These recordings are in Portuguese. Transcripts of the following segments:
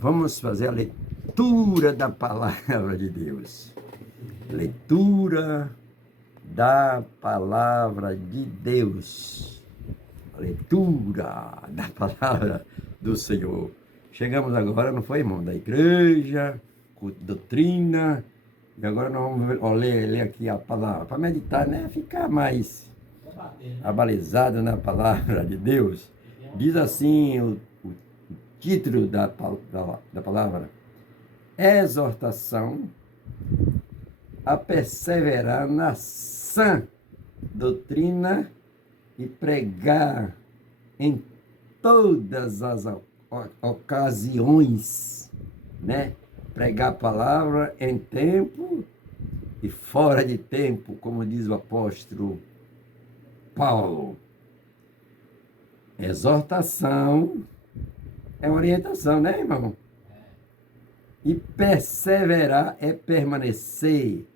Vamos fazer a leitura da palavra de Deus. Leitura da palavra de Deus. Leitura da palavra do Senhor. Chegamos agora, não foi, irmão? Da igreja, doutrina. E agora nós vamos ler aqui a palavra, para meditar, né? Ficar mais abalizado na palavra de Deus. Diz assim o título da palavra: exortação a perseverar na sã doutrina e pregar em todas as ocasiões, né? Pregar a palavra em tempo e fora de tempo, como diz o apóstolo Paulo. Exortação é orientação, né, irmão? E perseverar é permanecer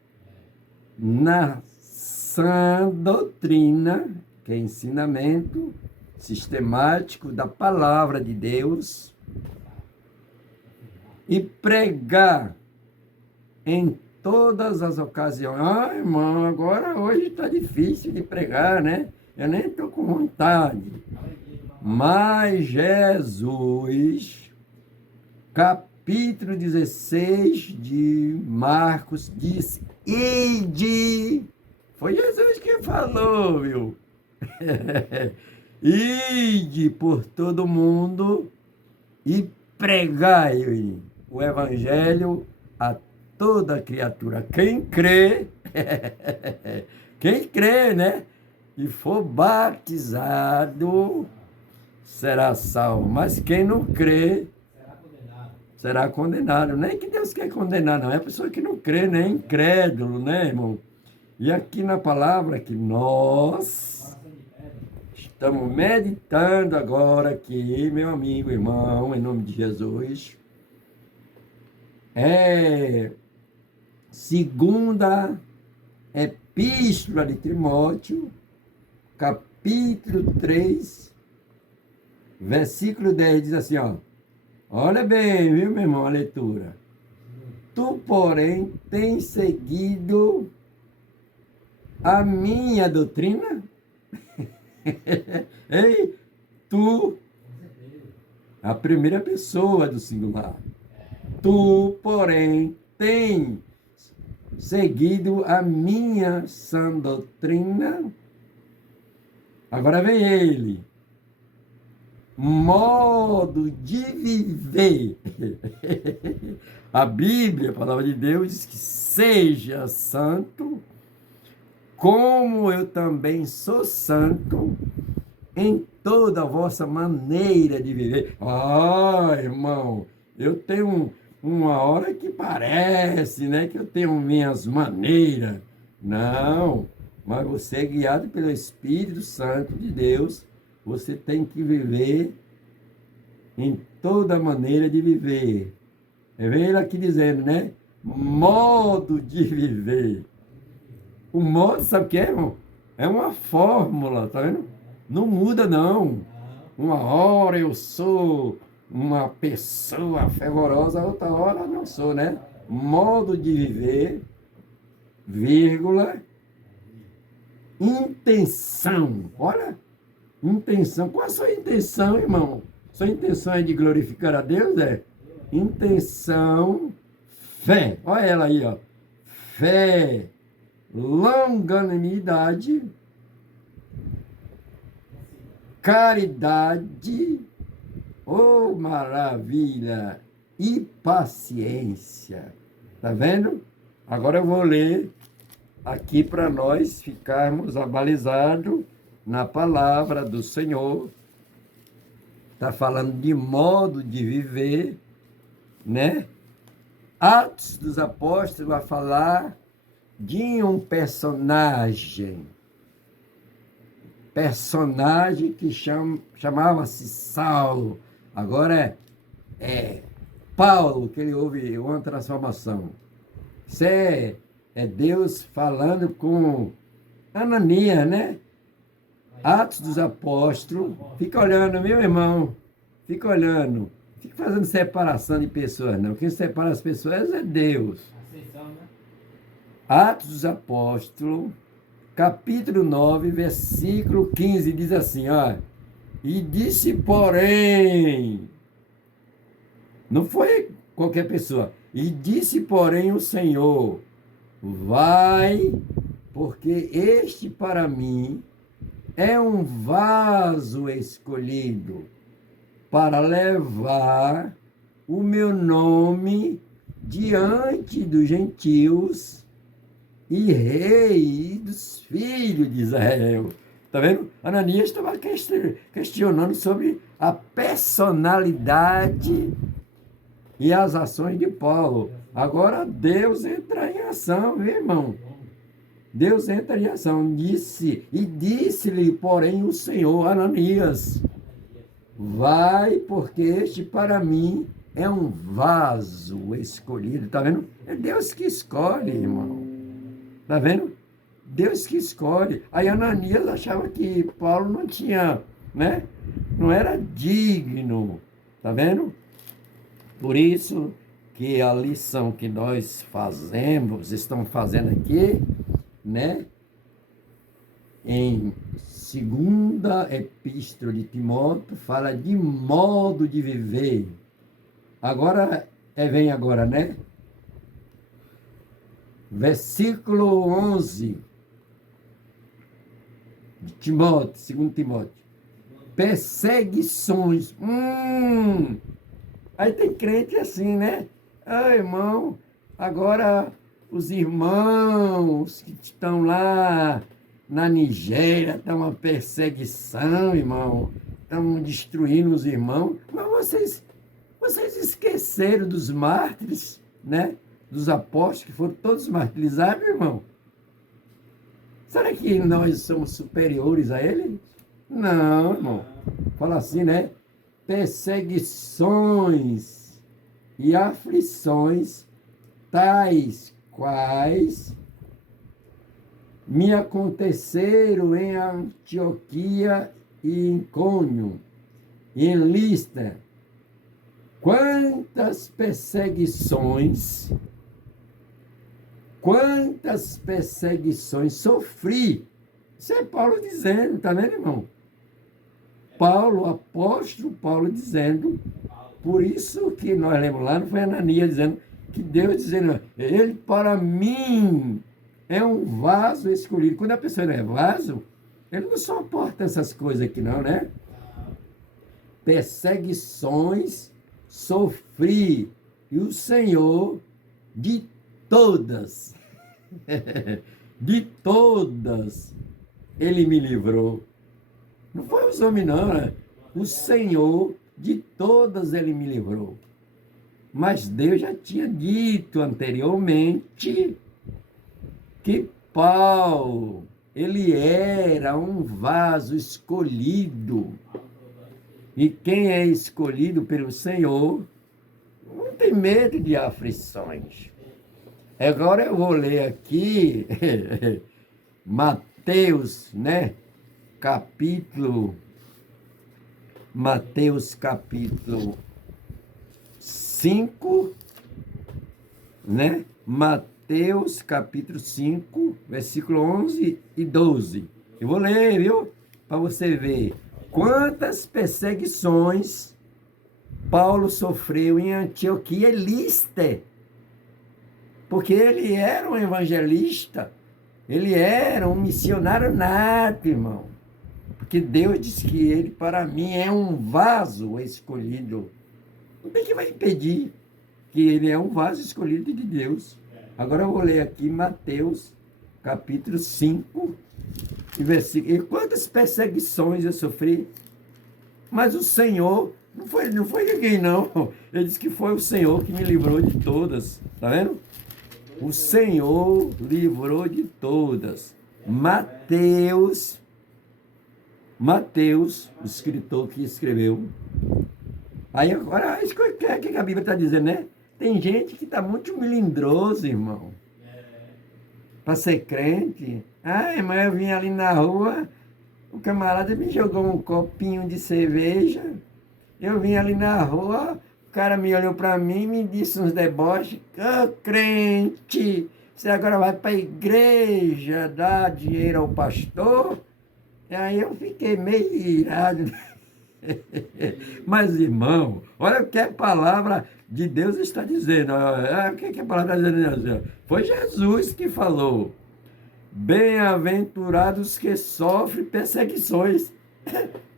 na sã doutrina, que é ensinamento sistemático da palavra de Deus, e pregar em todas as ocasiões. Ah, irmão, agora hoje está difícil de pregar, né? Eu nem estou com vontade. Mas Jesus, capítulo 16 de Marcos, disse: ide. Foi Jesus que falou, viu? Ide por todo mundo e pregai o evangelho a toda criatura. Quem crê, né? E for batizado, será salvo. Mas quem não crê, será condenado. Nem que Deus quer condenar, não. É a pessoa que não crê, né? Incrédulo, né, irmão? E aqui na palavra que nós estamos meditando agora aqui, meu amigo, irmão, em nome de Jesus, é segunda epístola de Timóteo, capítulo 3, versículo 10, diz assim, ó: olha bem, viu, meu irmão, a leitura. Tu, porém, tens seguido a minha doutrina? Ei, tu, a primeira pessoa do singular. Tu, porém, tens seguido a minha sã doutrina. Agora vem ele. Modo de viver. A Bíblia, a palavra de Deus, diz que seja santo, como eu também sou santo, em toda a vossa maneira de viver. Ah, irmão, eu tenho uma hora que parece, né, que eu tenho minhas maneiras. Não, mas você é guiado pelo Espírito Santo de Deus. Você tem que viver em toda maneira de viver. Vem ele aqui dizendo, né? Modo de viver. O modo, sabe o que é, irmão? É uma fórmula, tá vendo? Não muda, não. Uma hora eu sou uma pessoa fervorosa, outra hora não sou, né? Modo de viver, vírgula, intenção. Olha, intenção. Qual a sua intenção, irmão? Sua intenção é de glorificar a Deus, é? Intenção, fé. Olha ela aí, ó. Fé, longanimidade, caridade, oh maravilha, e paciência. Tá vendo? Agora eu vou ler aqui para nós ficarmos abalizados na palavra do Senhor. Está falando de modo de viver, né? Atos dos Apóstolos vai falar de um personagem que chamava-se Saulo. Agora é Paulo, que ele houve uma transformação. Isso é Deus falando com Ananias, né? Atos dos Apóstolos. Fica olhando, meu irmão. Fica olhando. fica fazendo separação de pessoas, não. Quem separa as pessoas é Deus. Aceição, né? Atos dos Apóstolos, capítulo 9, versículo 15, diz assim, ó. E disse, porém, não foi qualquer pessoa, e disse, porém, o Senhor, vai, porque este para mim é um vaso escolhido para levar o meu nome diante dos gentios e rei dos filhos de Israel. Está vendo? Ananias estava questionando sobre a personalidade e as ações de Paulo. Agora Deus entra em ação, viu, irmão? Deus entra em ação. Disse-lhe, porém, o Senhor, Ananias, vai, porque este para mim é um vaso escolhido. Está vendo? É Deus que escolhe, irmão. Está vendo? Deus que escolhe. Aí Ananias achava que Paulo não tinha, né? Não era digno. Está vendo? Por isso que a lição que nós estamos fazendo aqui, né? Em segunda epístola de Timóteo, fala de modo de viver. Agora, vem agora, né? Versículo 11 de Timóteo, 2 Timóteo. Perseguições. Aí tem crente assim, né? Ah, irmão, agora os irmãos que estão lá na Nigéria, estão uma perseguição, irmão. Estão destruindo os irmãos. Mas vocês esqueceram dos mártires, né? Dos apóstolos que foram todos martirizados, irmão. Será que nós somos superiores a ele? Não, irmão. Fala assim, né? Perseguições e aflições, tais quais me aconteceram em Antioquia e em Icônio, e em Listra. Quantas perseguições sofri. Isso é Paulo dizendo, tá vendo, irmão? Paulo, apóstolo Paulo dizendo, por isso que nós lemos lá, não foi Ananias dizendo, que Deus dizendo, ele para mim é um vaso escolhido. Quando a pessoa não é vaso, ele não suporta essas coisas aqui não, né? Perseguições sofri, e o Senhor de todas, de todas, ele me livrou. Não foi os homens não, né? O Senhor de todas ele me livrou. Mas Deus já tinha dito anteriormente que Paulo, ele era um vaso escolhido. E quem é escolhido pelo Senhor não tem medo de aflições. Agora eu vou ler aqui Mateus, né? Mateus capítulo 5, né? Mateus capítulo 5, versículo 11 e 12. Eu vou ler, viu? Para você ver quantas perseguições Paulo sofreu em Antioquia e Listra. Porque ele era um evangelista, ele era um missionário nato, irmão. Porque Deus disse que ele, para mim, é um vaso escolhido. Não tem que vai impedir que ele é um vaso escolhido de Deus. Agora eu vou ler aqui Mateus, capítulo 5, versículo. E quantas perseguições eu sofri? Mas o Senhor, não foi ninguém não. Ele disse que foi o Senhor que me livrou de todas. Tá vendo? O Senhor livrou de todas. Mateus, o escritor que escreveu. Aí agora, isso que a Bíblia está dizendo, né? Tem gente que está muito melindroso, irmão. Para ser crente. Ah, irmão, eu vim ali na rua, o camarada me jogou um copinho de cerveja. Eu vim ali na rua, cara me olhou para mim e me disse uns deboches. Ô, crente, você agora vai para a igreja dar dinheiro ao pastor? E aí eu fiquei meio irado. Mas, irmão, olha o que a palavra de Deus está dizendo. O que a palavra está dizendo? Foi Jesus que falou. Bem-aventurados que sofrem perseguições.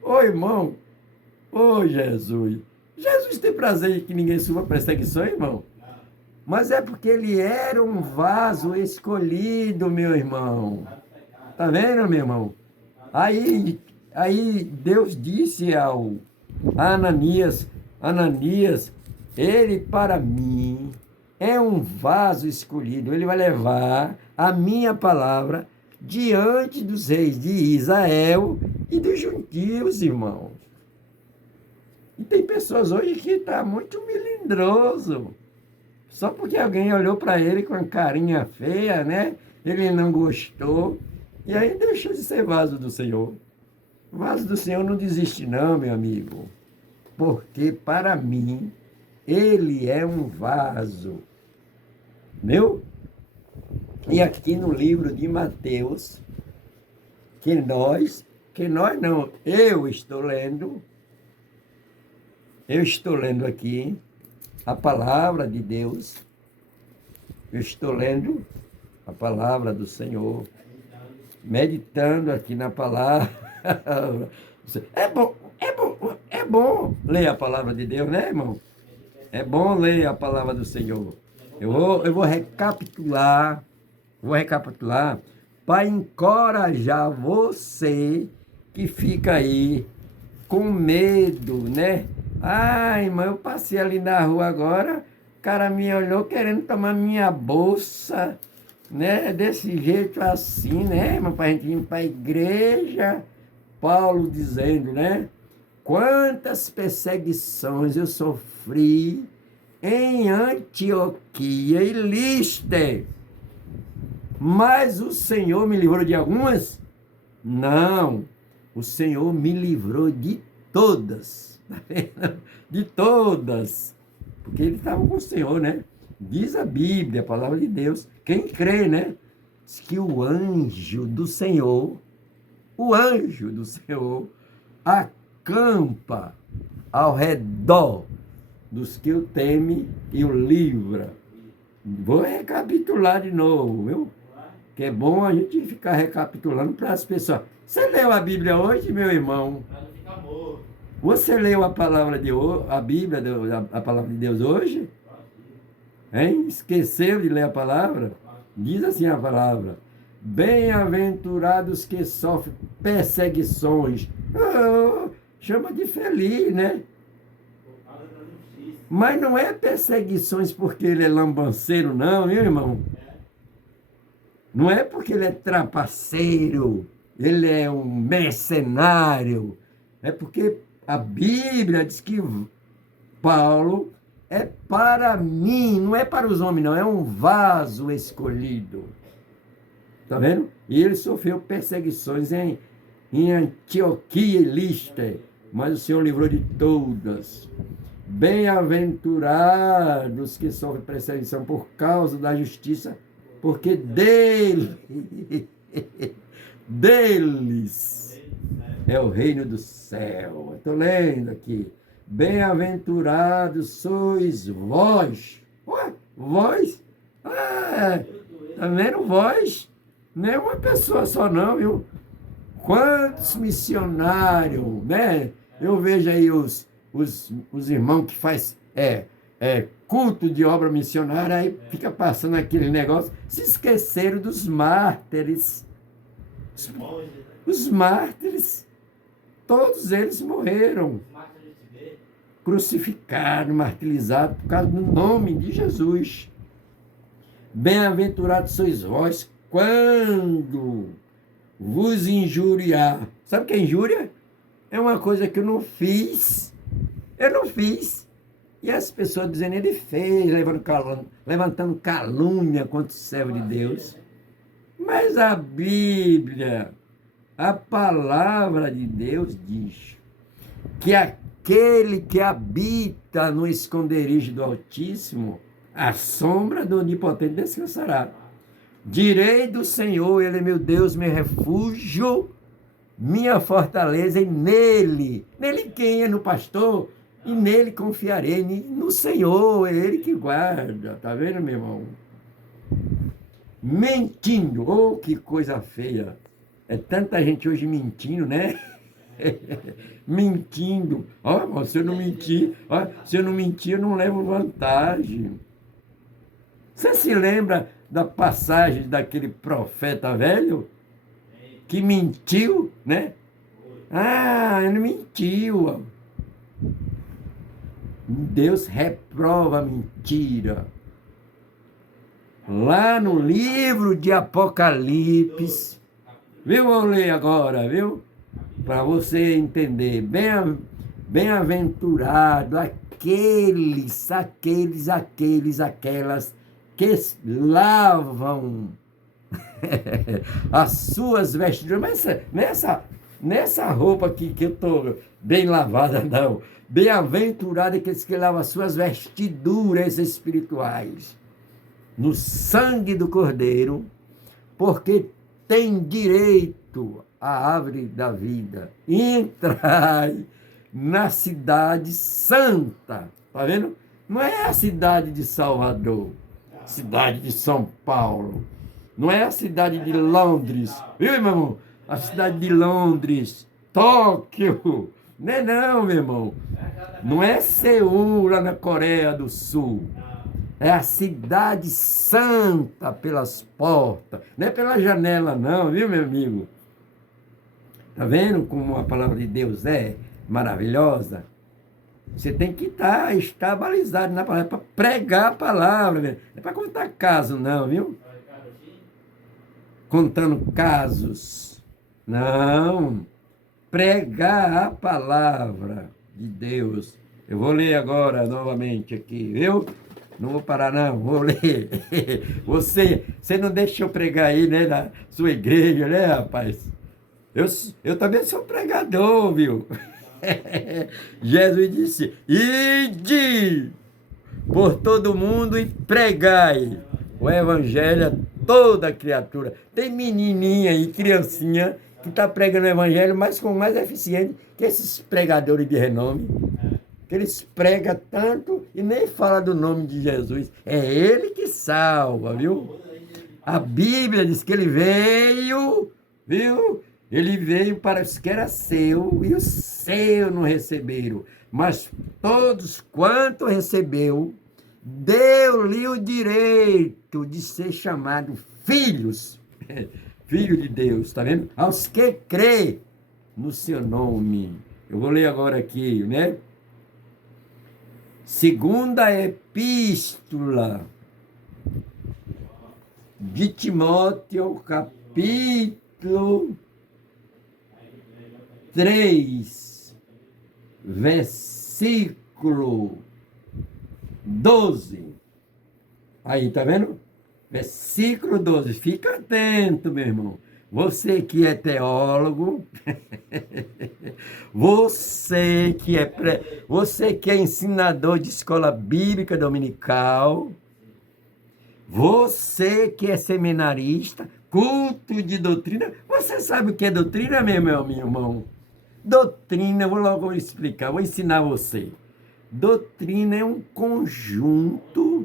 Ô, irmão, ô, Jesus. Jesus tem prazer em que ninguém sofra perseguição, irmão? Mas é porque ele era um vaso escolhido, meu irmão. Tá vendo, meu irmão? Aí Deus disse a Ananias, Ananias, ele para mim é um vaso escolhido. Ele vai levar a minha palavra diante dos reis de Israel e dos gentios, irmãos. E tem pessoas hoje que estão muito melindroso. Só porque alguém olhou para ele com uma carinha feia, né? Ele não gostou. E aí deixou de ser vaso do Senhor. O vaso do Senhor não desiste não, meu amigo. Porque para mim, ele é um vaso. Meu? E aqui no livro de Mateus, eu estou lendo aqui a palavra de Deus, eu estou lendo a palavra do Senhor, meditando aqui na palavra. É bom ler a palavra de Deus, né, irmão? É bom ler a palavra do Senhor. Eu vou recapitular para encorajar você que fica aí com medo, né? Ai, irmão, eu passei ali na rua agora, o cara me olhou querendo tomar minha bolsa, né? Desse jeito assim, né, irmão? Para a gente ir para a igreja. Paulo dizendo, né? Quantas perseguições eu sofri em Antioquia e Listra. Mas o Senhor me livrou de algumas? Não. O Senhor me livrou de todas. De todas. Porque ele estava com o Senhor, né? Diz a Bíblia, a palavra de Deus. Quem crê, né? Diz que o anjo do Senhor acampa ao redor dos que o temem e o livra. Vou recapitular de novo, viu? Que é bom a gente ficar recapitulando para as pessoas. Você leu a Bíblia hoje, meu irmão? Você leu a palavra a Bíblia, a palavra de Deus hoje? Hein? Esqueceu de ler a palavra? Diz assim a palavra: bem-aventurados que sofrem perseguições. Chama de feliz, né? Mas não é perseguições porque ele é lambanceiro, não, meu irmão. Não é porque ele é trapaceiro, ele é um mercenário. É porque a Bíblia diz que Paulo é para mim, não é para os homens, não, é um vaso escolhido. Tá vendo? E ele sofreu perseguições em Antioquia e Listra, mas o Senhor livrou de todas. Bem-aventurados que sofrem perseguição por causa da justiça, porque deles é o reino do céu. Estou lendo aqui. Bem-aventurados sois vós. Vós? Tá vendo? Vós? Não é uma pessoa só não, viu? Quantos missionários, né? Eu vejo aí os irmãos que faz culto de obra missionária, aí fica passando aquele negócio, se esqueceram dos mártires. Os mártires, todos eles morreram, crucificados, martirizados, por causa do nome de Jesus. Bem-aventurados sois vós, quando vos injuriar. Sabe o que é injúria? É uma coisa que eu não fiz. E as pessoas dizendo, ele fez, levantando calúnia contra o servo de Deus. Mas a Bíblia, a palavra de Deus diz que aquele que habita no esconderijo do Altíssimo, a sombra do Onipotente descansará. Direi do Senhor, Ele é meu Deus, meu refúgio, minha fortaleza, e nele quem é? No pastor? E nele confiarei, no Senhor, é Ele que guarda. Tá vendo, meu irmão? Mentindo, oh, que coisa feia. É tanta gente hoje mentindo, né? Mentindo. Ó, se eu não mentir, se eu não mentir, eu não levo vantagem. Você se lembra da passagem daquele profeta velho que mentiu, né? Ah, ele mentiu. Ó. Deus reprova a mentira. Lá no livro de Apocalipse, viu? Vou ler agora, viu? Para você entender. Bem-aventurado aquelas que lavam as suas vestiduras. Mas nessa roupa aqui que eu estou bem lavada, não. Bem-aventurado aqueles que lavam as suas vestiduras espirituais no sangue do Cordeiro, porque tem direito à árvore da vida. Entrai na cidade santa. Tá vendo? Não é a cidade de Salvador, cidade de São Paulo. Não é a cidade de Londres. Viu, meu irmão? A cidade de Londres, Tóquio. Não é não, meu irmão. Não é Seul, lá na Coreia do Sul. É a cidade santa pelas portas. Não é pela janela não, viu, meu amigo? Tá vendo como a palavra de Deus é maravilhosa? Você tem que estar balizado na palavra, para pregar a palavra. Não é para contar caso não, viu? Contando casos. Não. Pregar a palavra de Deus. Eu vou ler agora novamente aqui, viu? Não vou parar não, vou ler. Você não deixa eu pregar aí, né, na sua igreja, né, rapaz? Eu também sou pregador, viu? Jesus disse, ide por todo mundo e pregai o evangelho a toda criatura. Tem menininha e criancinha que está pregando o evangelho mais eficiente que esses pregadores de renome. Que eles pregam tanto e nem falam do nome de Jesus. É Ele que salva, viu? A Bíblia diz que Ele veio, viu? Ele veio para os que era seu e os seus não receberam. Mas todos quanto recebeu, deu-lhe o direito de ser chamado filhos. Filho de Deus, tá vendo? Aos que crê no seu nome. Eu vou ler agora aqui, né? Segunda epístola de Timóteo, capítulo 3, versículo 12. Aí, tá vendo? Versículo 12. Fica atento, meu irmão. Você que é teólogo, você que é ensinador de escola bíblica dominical, você que é seminarista, culto de doutrina, você sabe o que é doutrina, meu irmão? Doutrina, vou logo explicar, vou ensinar você. Doutrina é um conjunto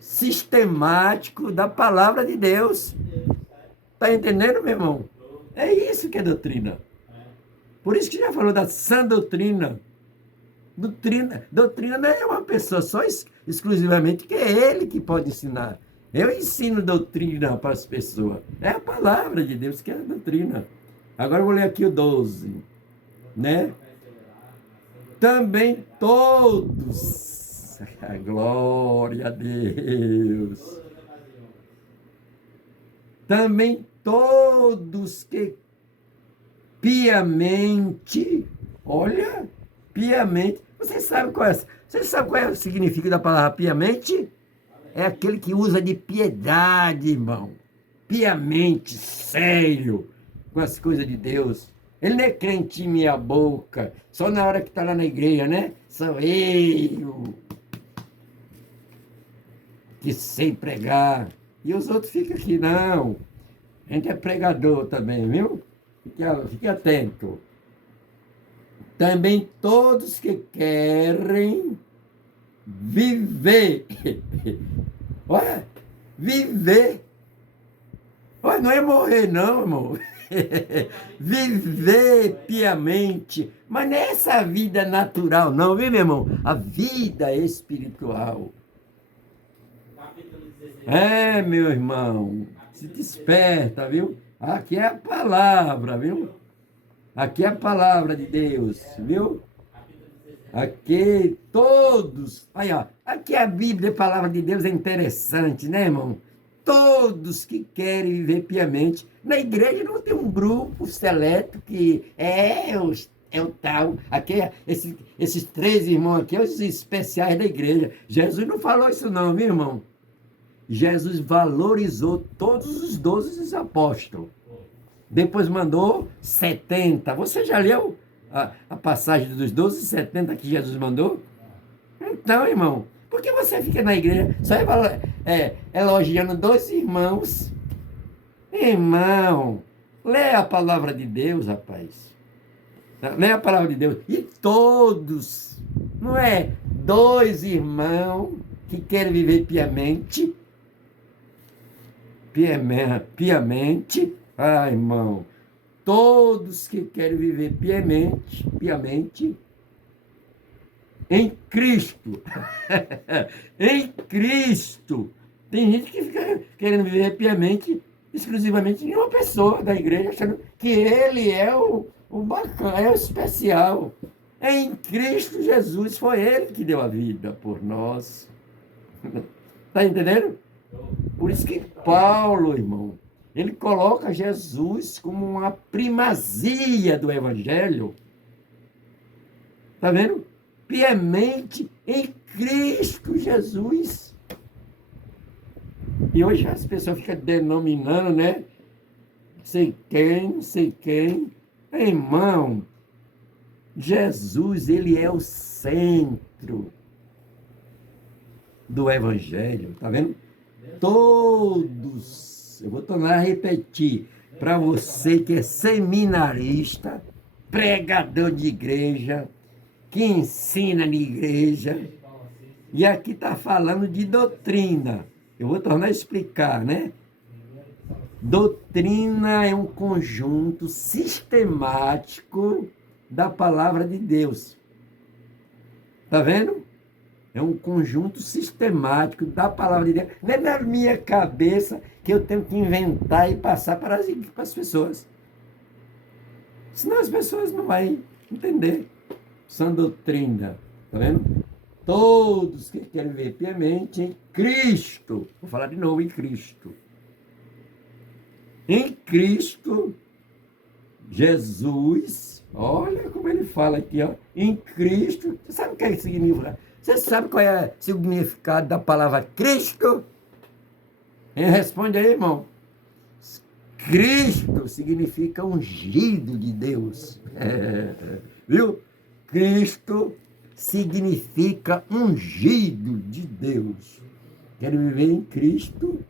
sistemático da palavra de Deus. Está entendendo, meu irmão? É isso que é doutrina. Por isso que já falou da sã doutrina. Doutrina não é uma pessoa só exclusivamente, que é ele que pode ensinar. Eu ensino doutrina para as pessoas. É a palavra de Deus que é a doutrina. Agora eu vou ler aqui o 12. Né? Também todos. Glória a Deus. Também todos que piamente, olha, piamente, você sabe qual é o significado da palavra piamente? É aquele que usa de piedade, irmão. Piamente, sério, com as coisas de Deus. Ele não é crente em minha boca, só na hora que está lá na igreja, né? Sou eu que sei pregar. E os outros ficam aqui, não. A gente é pregador também, viu? Fique atento. Também todos que querem viver. Olha, viver. Olha, não é morrer, não, irmão. Viver piamente. Mas não é essa vida natural, não, viu, meu irmão? A vida espiritual. É, meu irmão. Se desperta, viu? Aqui é a palavra, viu? Aqui é a palavra de Deus, viu? Aqui todos. Aí, ó. Aqui a Bíblia, a palavra de Deus é interessante, né, irmão? Todos que querem viver piamente. Na igreja não tem um grupo seleto que é o tal. Aqui, esses 3 irmãos aqui, os especiais da igreja. Jesus não falou isso não, viu, irmão? Jesus valorizou todos os 12 apóstolos. Depois mandou 70. Você já leu a passagem dos 12 e 70 que Jesus mandou? Então, irmão, por que você fica na igreja só elogiando 2 irmãos? Irmão, lê a palavra de Deus, rapaz. Lê a palavra de Deus. E todos, não é 2 irmãos que querem viver piamente. Piamente. Ah, irmão, todos que querem viver piamente em Cristo. Em Cristo. Tem gente que fica querendo viver piamente exclusivamente em uma pessoa da igreja, achando que ele é o bacana, é o especial. Em Cristo Jesus, foi ele que deu a vida por nós. Está entendendo? Por isso que Paulo, irmão, ele coloca Jesus como uma primazia do Evangelho. Está vendo? Piamente em Cristo Jesus. E hoje as pessoas ficam denominando, né? Sei quem. Irmão, Jesus, ele é o centro do Evangelho. Está vendo? Todos, eu vou tornar a repetir, para você que é seminarista, pregador de igreja, que ensina na igreja, e aqui está falando de doutrina. Eu vou tornar a explicar, né? Doutrina é um conjunto sistemático da palavra de Deus. Está vendo? É um conjunto sistemático da palavra de Deus. Não é na minha cabeça que eu tenho que inventar e passar para as pessoas. Senão as pessoas não vão entender. Sã doutrina. Está vendo? Todos que querem ver piamente em Cristo. Vou falar de novo, em Cristo. Em Cristo, Jesus, olha como ele fala aqui, ó. Em Cristo, você sabe o que significa? Você sabe qual é o significado da palavra Cristo? Responde aí, irmão. Cristo significa ungido de Deus. Viu? Cristo significa ungido de Deus. Quero viver em Cristo.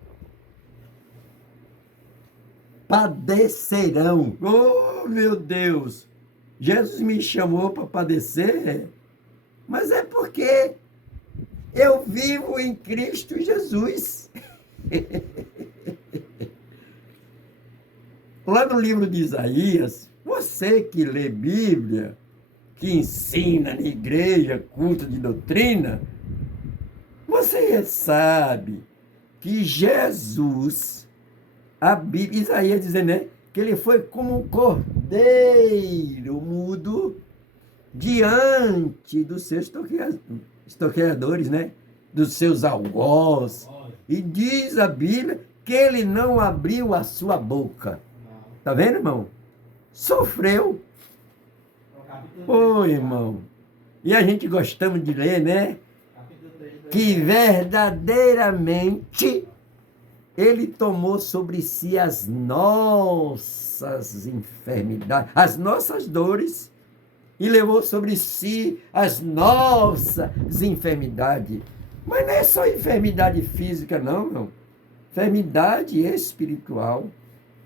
Padecerão. Oh, meu Deus! Jesus me chamou para padecer? Mas é porque eu vivo em Cristo Jesus. Lá no livro de Isaías, você que lê Bíblia, que ensina na igreja, culto de doutrina, você sabe que Jesus, a Bíblia, Isaías dizendo, né, que ele foi como um cordeiro mudo diante dos seus toqueadores, né? Dos seus algozes. E diz a Bíblia que ele não abriu a sua boca. Tá vendo, irmão? Sofreu. Ô, irmão. E a gente gostamos de ler, né? Que verdadeiramente ele tomou sobre si as nossas nossas enfermidades, as nossas dores, e levou sobre si as nossas enfermidades. Mas não é só enfermidade física, não, meu. Enfermidade espiritual.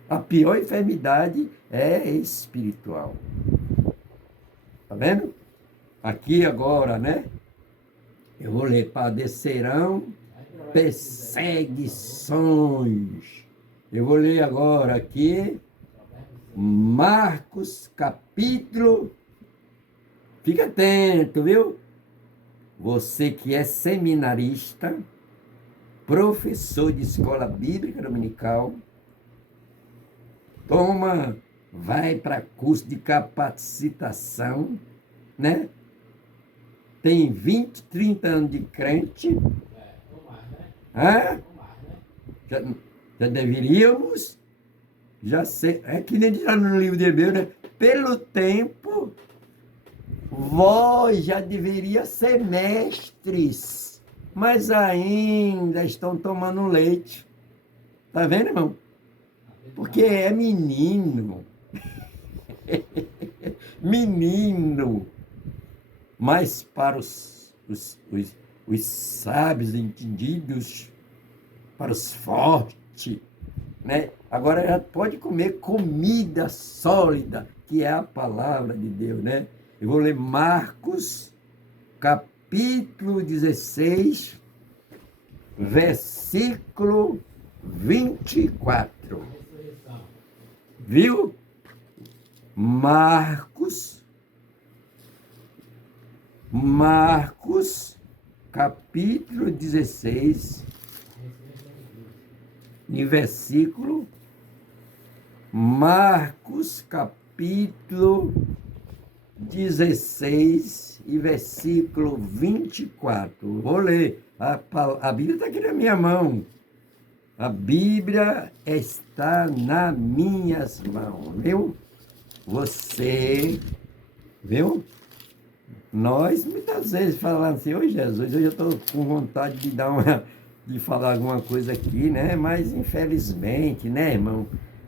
A pior enfermidade é espiritual. Tá vendo? Aqui agora, né? Eu vou ler: padecerão perseguições. Eu vou ler agora aqui Marcos capítulo. Fica atento, viu? Você que é seminarista, professor de escola bíblica dominical, vai para curso de capacitação, né? Tem 20, 30 anos de crente. Já deveríamos, já sei, é que nem diz lá no livro de Hebreus, né? Pelo tempo, vós já deveria ser mestres, mas ainda estão tomando leite. Tá vendo, irmão? Porque é menino. Menino. Mas para os sábios entendidos, para os fortes, né? Agora já pode comer comida sólida, que é a palavra de Deus, né? Eu vou ler Marcos, capítulo 16, versículo 24. Viu? Marcos, capítulo 16, e versículo. Marcos, capítulo 16 e versículo 24. Vou ler. A Bíblia está aqui na minha mão. A Bíblia está nas minhas mãos, viu? Você, viu? Nós, muitas vezes, falamos assim: ô Jesus, eu já estou com vontade de falar alguma coisa aqui, né? Mas, infelizmente, né, irmão?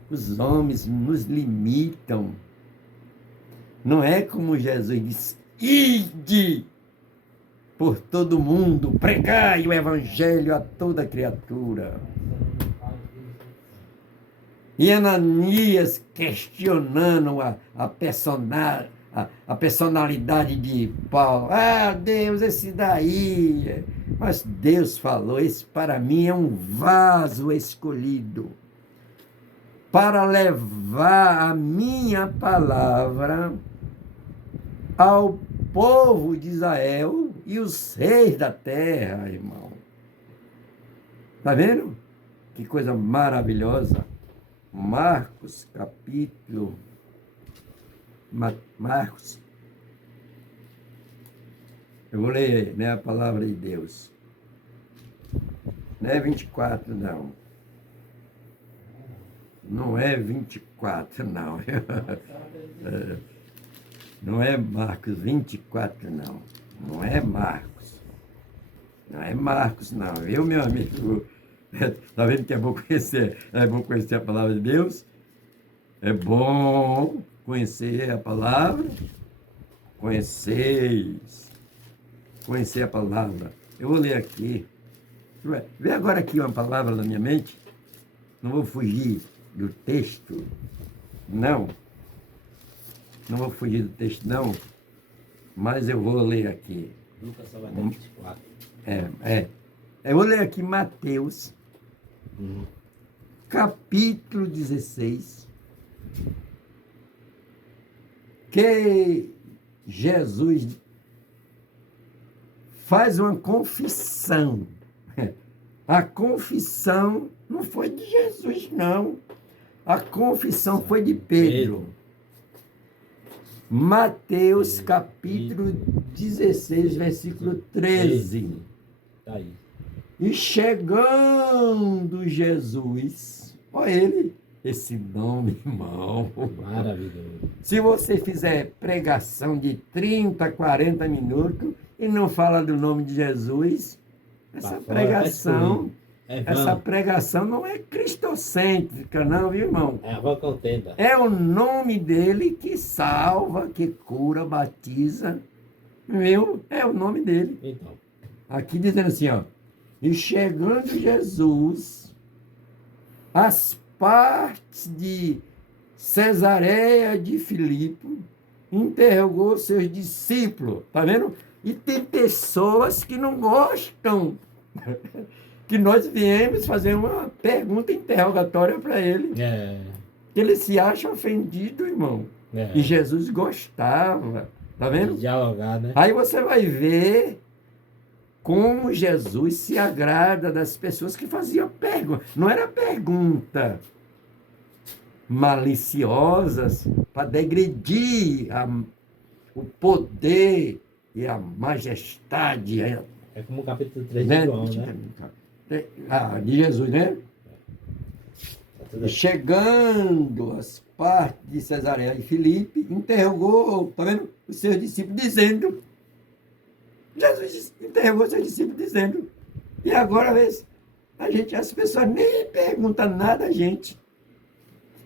Os homens nos limitam. Não é como Jesus disse: ide por todo mundo, pregai o evangelho a toda criatura. E Ananias questionando a personalidade de Paulo. Ah, Deus, esse daí. Mas Deus falou: esse para mim é um vaso escolhido para levar a minha palavra ao povo de Israel e os reis da terra, irmão. Tá vendo? Que coisa maravilhosa. Marcos, capítulo. Marcos. Eu vou ler, né, a palavra de Deus. Não é 24, não. Não é 24, não. Não é Marcos 24, não. Não é Marcos. Não é Marcos, não. Eu, meu amigo, está vendo que é bom conhecer a palavra de Deus? É bom conhecer a palavra. Conhecer a palavra. Eu vou ler aqui. Vê agora aqui uma palavra na minha mente. Não vou fugir do texto. Não vou fugir do texto, não. Mas eu vou ler aqui. Lucas só vai dar 24. Eu vou ler aqui Mateus, capítulo 16, que Jesus faz uma confissão. A confissão não foi de Jesus, não. A confissão foi de Pedro. Mateus, capítulo 16, versículo 13. Tá aí. E chegando Jesus, olha ele, esse nome, irmão. Maravilhoso. Se você fizer pregação de 30, 40 minutos e não fala do nome de Jesus, essa pregação É Essa vão. pregação não é cristocêntrica, não, viu, irmão? É a avó contenta. É o nome dele que salva, que cura, batiza, viu? É o nome dele. Então. Aqui dizendo assim, ó. E chegando Jesus às partes de Cesareia de Filipe, interrogou seus discípulos, tá vendo? E tem pessoas que não gostam que nós viemos fazer uma pergunta interrogatória para ele. É. Ele se acha ofendido, irmão. É. E Jesus gostava, tá vendo? Dialogar, né? Aí você vai ver como Jesus se agrada das pessoas que faziam pergunta. Não era pergunta maliciosas para degredir o poder e a majestade, É como o capítulo 3 né? de João, né? De Jesus, né? Tá tudo aqui. Chegando às partes de Cesareia e Filipe, interrogou, tá vendo? Os seus discípulos, dizendo. Jesus interrogou seus discípulos, dizendo. E agora, as pessoas nem perguntam nada a gente.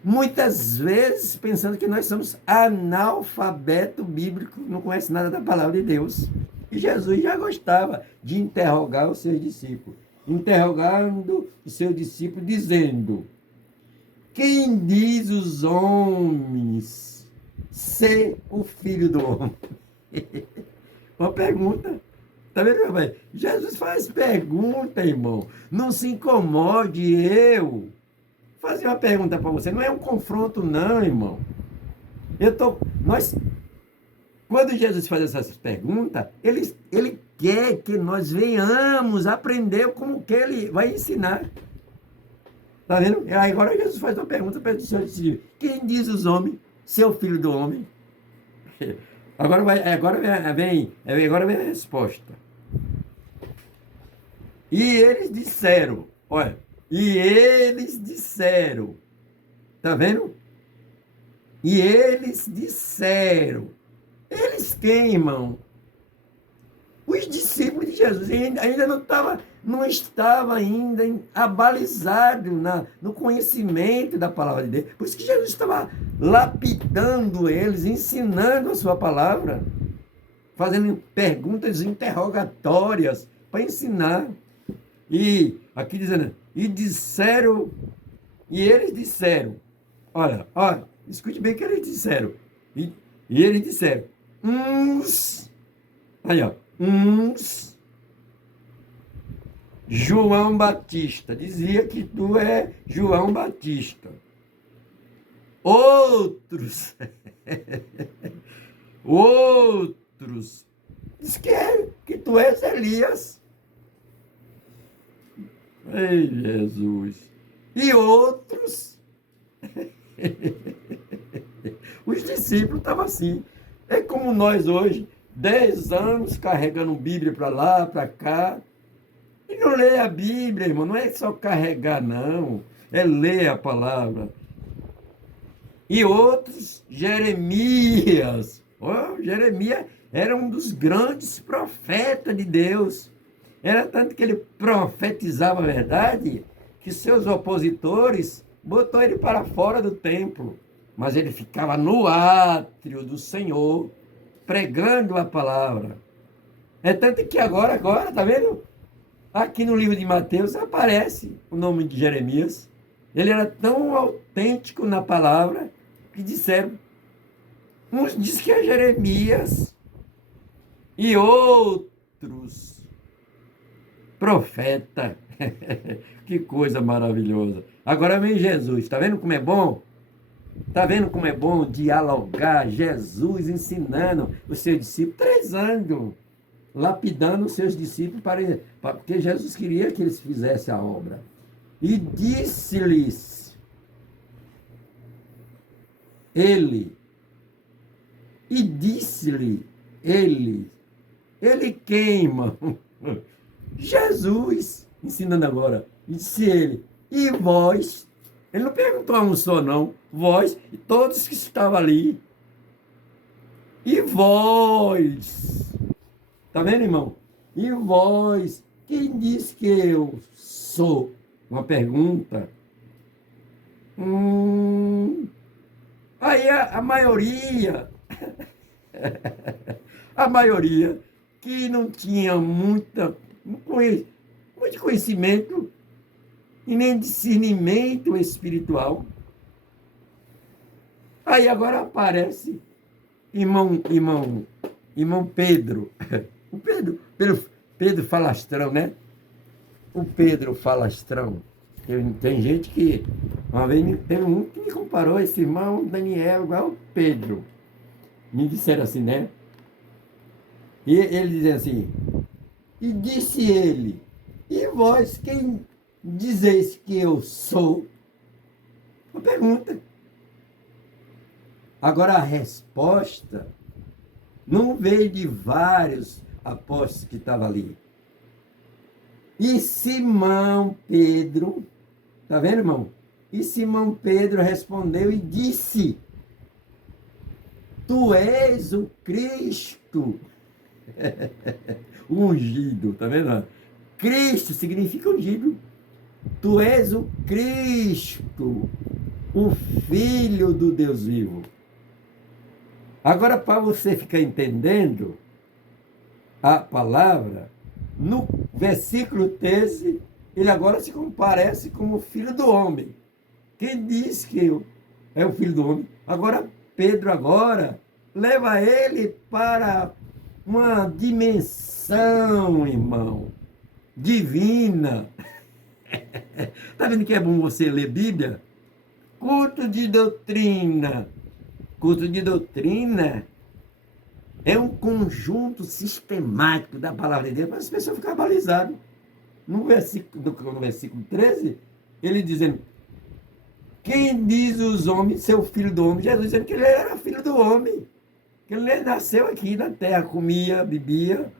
Muitas vezes pensando que nós somos analfabeto bíblico, não conhece nada da palavra de Deus. E Jesus já gostava de interrogar os seus discípulos. Interrogando os seus discípulos, dizendo: quem diz os homens ser o filho do homem? Uma pergunta. Tá vendo, meu pai? Jesus faz pergunta, irmão. Não se incomode eu fazer uma pergunta para você. Não é um confronto, não, irmão. Quando Jesus faz essas perguntas, ele quer que nós venhamos aprender como que ele vai ensinar. Tá vendo? Aí agora Jesus faz uma pergunta para o Senhor: quem diz os homens ser o filho do homem? Agora vem a resposta. E eles disseram, olha, tá vendo? E eles disseram, eles quem, irmão? Os discípulos de Jesus ainda não estava ainda abalizado no conhecimento da palavra de Deus. Por isso que Jesus estava lapidando eles, ensinando a sua palavra, fazendo perguntas interrogatórias para ensinar. E aqui dizendo, e eles disseram, olha, escute bem o que eles disseram. E eles disseram, João Batista, dizia que tu é João Batista. Outros, diz que tu és Elias. Ei, Jesus. E outros, os discípulos estavam assim. É como nós hoje, 10 anos carregando Bíblia para lá, para cá. E não lê a Bíblia, irmão. Não é só carregar, não. É ler a palavra. E outros, Jeremias. Jeremias era um dos grandes profetas de Deus. Era tanto que ele profetizava a verdade, que seus opositores botou ele para fora do templo. Mas ele ficava no átrio do Senhor, pregando a palavra. É tanto que agora, tá vendo? Aqui no livro de Mateus aparece o nome de Jeremias. Ele era tão autêntico na palavra que disseram, uns diz que é Jeremias e outros profeta. Que coisa maravilhosa. Agora vem Jesus. Está vendo como é bom? Está vendo como é bom dialogar? Jesus ensinando os seus discípulos, 3 anos, lapidando os seus discípulos, porque Jesus queria que eles fizessem a obra. E disse-lhes ele quem, irmão? Jesus, ensinando agora. E disse ele, e vós? Ele não perguntou a um só, não. Vós e todos que estavam ali. E vós? Tá vendo, irmão? E vós? quem diz que eu sou? Uma pergunta. Aí a maioria, a maioria que não tinha muito conhecimento e nem discernimento espiritual. Aí agora aparece irmão Pedro. O Pedro falastrão, né? O Pedro falastrão. Tem gente que, uma vez teve um que me comparou esse irmão Daniel igual o Pedro. Me disseram assim, né? E ele dizia assim, e disse ele, e vós quem dizeis que eu sou? Uma pergunta. Agora a resposta não veio de vários apóstolos que estavam ali. E Simão Pedro, tá vendo, irmão? E Simão Pedro respondeu e disse, tu és o Cristo, o ungido, tá vendo? Cristo significa ungido. Tu és o Cristo, o Filho do Deus vivo. Agora, para você ficar entendendo a palavra, no versículo 13, ele agora se comparece como filho do homem. Quem diz que é o filho do homem? Agora, Pedro agora leva ele para uma dimensão, irmão, divina. Está vendo que é bom você ler Bíblia? Culto de doutrina. Culto de doutrina é um conjunto sistemático da palavra de Deus para as pessoas ficarem balizadas. No versículo 13, ele dizendo, quem diz os homens ser o filho do homem? Jesus dizendo que ele era filho do homem. Que ele nasceu aqui na terra, comia, bebia,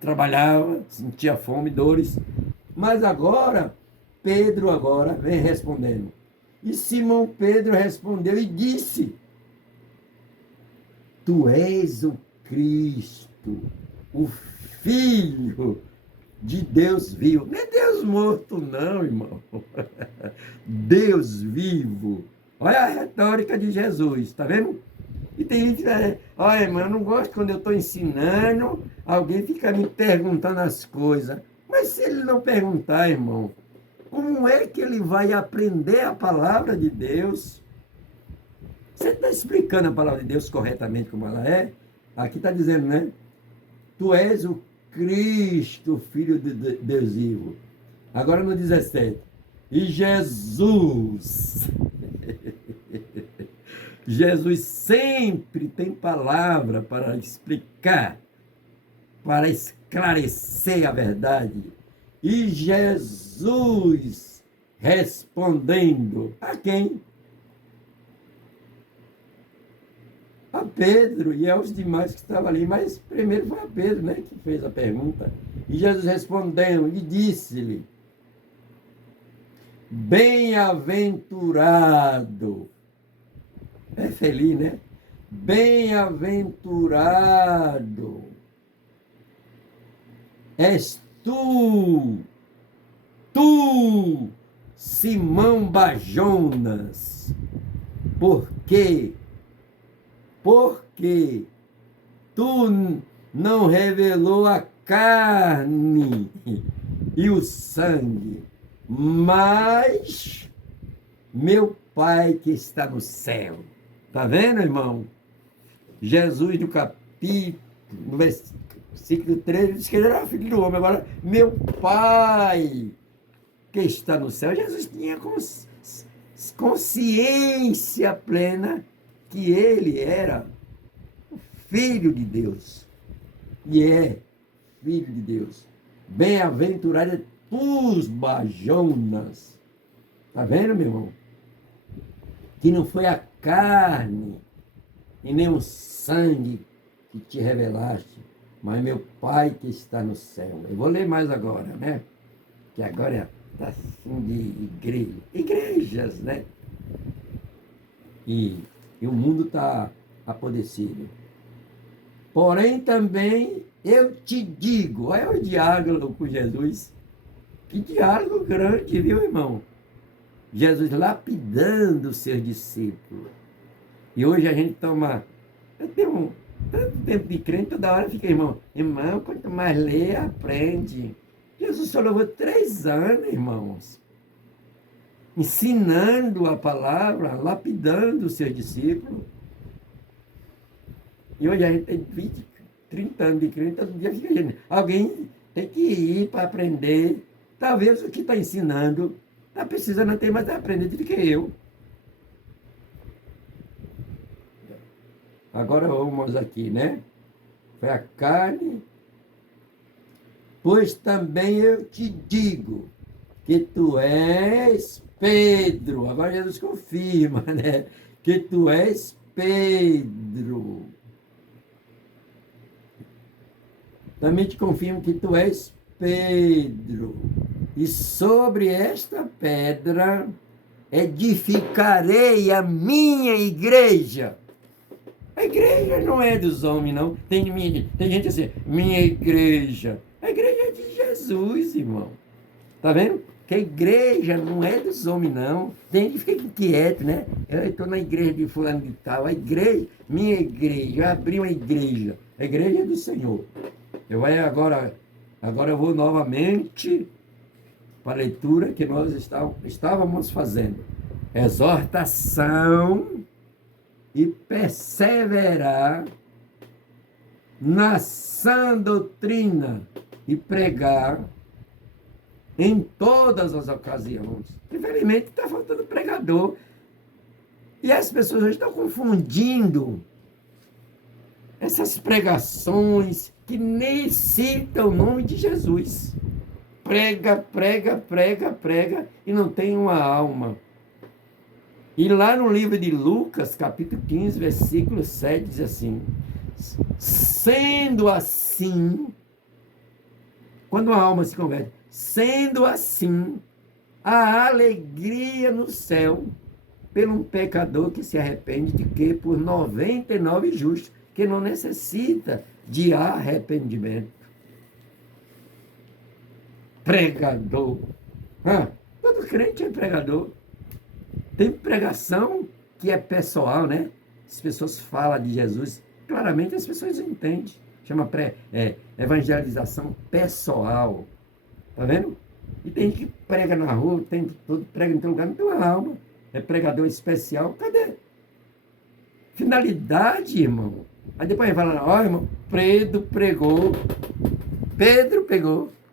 trabalhava, sentia fome, dores. Mas agora, Pedro agora vem respondendo. E Simão Pedro respondeu e disse, tu és o Cristo, o Filho de Deus vivo. Não é Deus morto, não, irmão. Deus vivo. Olha a retórica de Jesus, tá vendo? E tem gente que diz, olha, irmão, eu não gosto quando eu estou ensinando, alguém fica me perguntando as coisas. Mas se ele não perguntar, irmão, como é que ele vai aprender a palavra de Deus? Você está explicando a palavra de Deus corretamente como ela é? Aqui está dizendo, né? Tu és o Cristo, Filho de Deus vivo. Agora no 17. E Jesus. Jesus sempre tem palavra para explicar, para esclarecer a verdade. E Jesus respondendo a quem? A Pedro e aos demais que estavam ali, mas primeiro foi a Pedro, né, que fez a pergunta. E Jesus respondeu e disse-lhe, bem-aventurado, é feliz, né? Bem-aventurado és tu, Simão Bajonas, porque tu não revelou a carne e o sangue, mas meu Pai que está no céu. Está vendo, irmão? Jesus no capítulo, no versículo 13, diz que ele era filho do homem. Agora, meu Pai que está no céu. Jesus tinha consciência plena que ele era filho de Deus. E é filho de Deus. Bem-aventurado é tu, Bajonas. Está vendo, meu irmão? Que não foi a carne e nem o sangue que te revelaste, mas meu Pai que está no céu. Eu vou ler mais agora, né? Que agora está assim de igrejas, né? E o mundo está apodrecido. Porém também eu te digo, olha o diálogo com Jesus. Que diálogo grande, viu, irmão? Jesus lapidando os seus discípulos. E hoje a gente toma. Eu tenho tanto tempo de crente, toda hora fica, irmão, quanto mais lê, aprende. Jesus só levou 3 anos, irmãos, ensinando a palavra, lapidando os seus discípulos. E hoje a gente tem 20, 30 anos de crente, todo dia fica gente. Alguém tem que ir para aprender. Talvez o que está ensinando está precisando ter mais aprender do que eu. Agora vamos aqui, né? Foi a carne. Pois também eu te digo que tu és Pedro. Agora Jesus confirma, né? Que tu és Pedro. Também te confirmo que tu és Pedro. E sobre esta pedra edificarei a minha igreja. A igreja não é dos homens, não. Tem gente assim, minha igreja. A igreja é de Jesus, irmão. Tá vendo? Que a igreja não é dos homens, não. Tem gente que fica inquieto, né? Eu estou na igreja de fulano de tal. A igreja, minha igreja, eu abri uma igreja. A igreja é do Senhor. Agora eu vou novamente para a leitura que nós estávamos fazendo. Exortação e perseverar na sã doutrina e pregar em todas as ocasiões. Infelizmente está faltando pregador. E as pessoas hoje estão confundindo essas pregações que nem citam o nome de Jesus. Prega, prega, prega, prega e não tem uma alma. E lá no livro de Lucas, capítulo 15, versículo 7, diz assim: sendo assim, quando a alma se converte, sendo assim, a alegria no céu por um pecador que se arrepende de quê? Por 99 justos, que não necessita de arrependimento. Pregador. Todo crente é pregador. Tem pregação que é pessoal, né? As pessoas falam de Jesus, claramente as pessoas entendem. Chama evangelização pessoal. Tá vendo? E tem gente que prega na rua, prega em todo lugar, não tem uma alma. É pregador especial. Cadê? Finalidade, irmão. Aí depois fala, ó, irmão, Pedro pegou,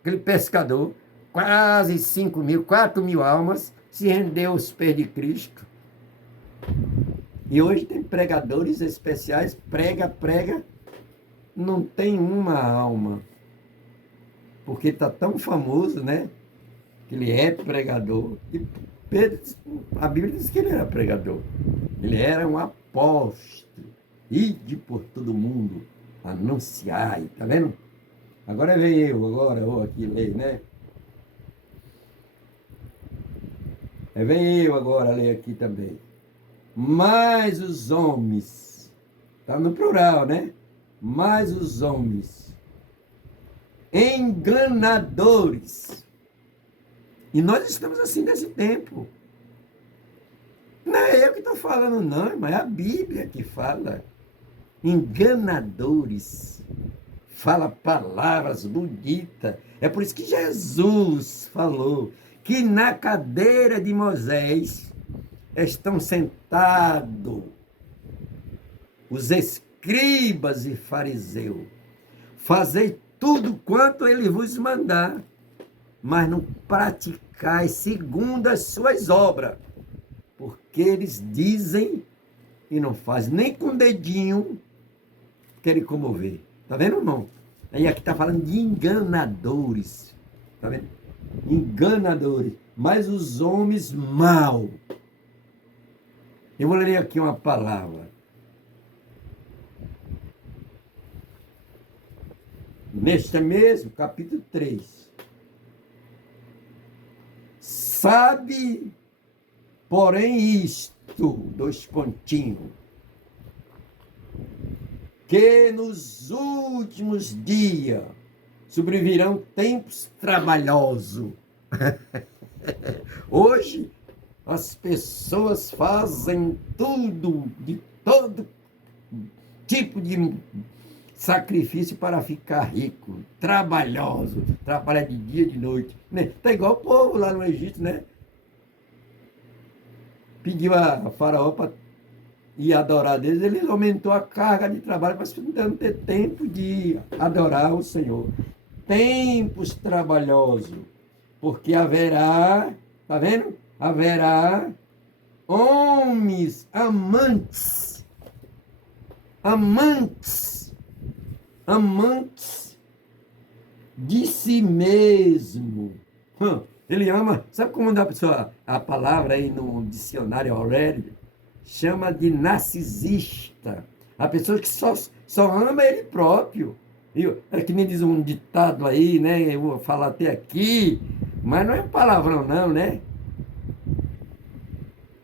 aquele pescador, quase 4 mil almas, se rendeu aos pés de Cristo. E hoje tem pregadores especiais, prega, não tem uma alma. Porque está tão famoso, né? Que ele é pregador. E Pedro, a Bíblia diz que ele era pregador. Ele era um apóstolo. Ide por todo mundo, anunciai, tá vendo? Agora eu vou aqui ler, né? Vem eu agora ler aqui também. Mas os homens, tá no plural, né? Mas os homens, enganadores. E nós estamos assim nesse tempo. Não é eu que estou falando, não, mas é a Bíblia que fala. Enganadores. Fala palavras bonitas. É por isso que Jesus falou que na cadeira de Moisés estão sentados os escribas e fariseus. Fazei tudo quanto ele vos mandar, mas não praticai segundo as suas obras, porque eles dizem e não fazem, nem com o dedinho querem comover. Tá vendo, irmão? Aí aqui está falando de enganadores. Tá vendo? Enganadores. Mas os homens maus. Eu vou ler aqui uma palavra. Neste mesmo, capítulo 3. Sabe, porém, isto, 2 pontinhos. que nos últimos dias sobrevirão tempos trabalhosos. Hoje, as pessoas fazem tudo, de todo tipo de sacrifício para ficar rico, trabalhoso, trabalha de dia e de noite. Né? Tá igual o povo lá no Egito, né? Pediu a Faraó para ir adorar Deus, ele aumentou a carga de trabalho para não ter tempo de adorar o Senhor. Tempos trabalhosos, porque haverá, tá vendo? Haverá homens amantes de si mesmo. Ele ama, sabe como dá a palavra aí no dicionário Aurélio? Chama de narcisista. A pessoa que só ama ele próprio. É que nem diz um ditado aí, né? Eu vou falar até aqui, mas não é um palavrão não, né?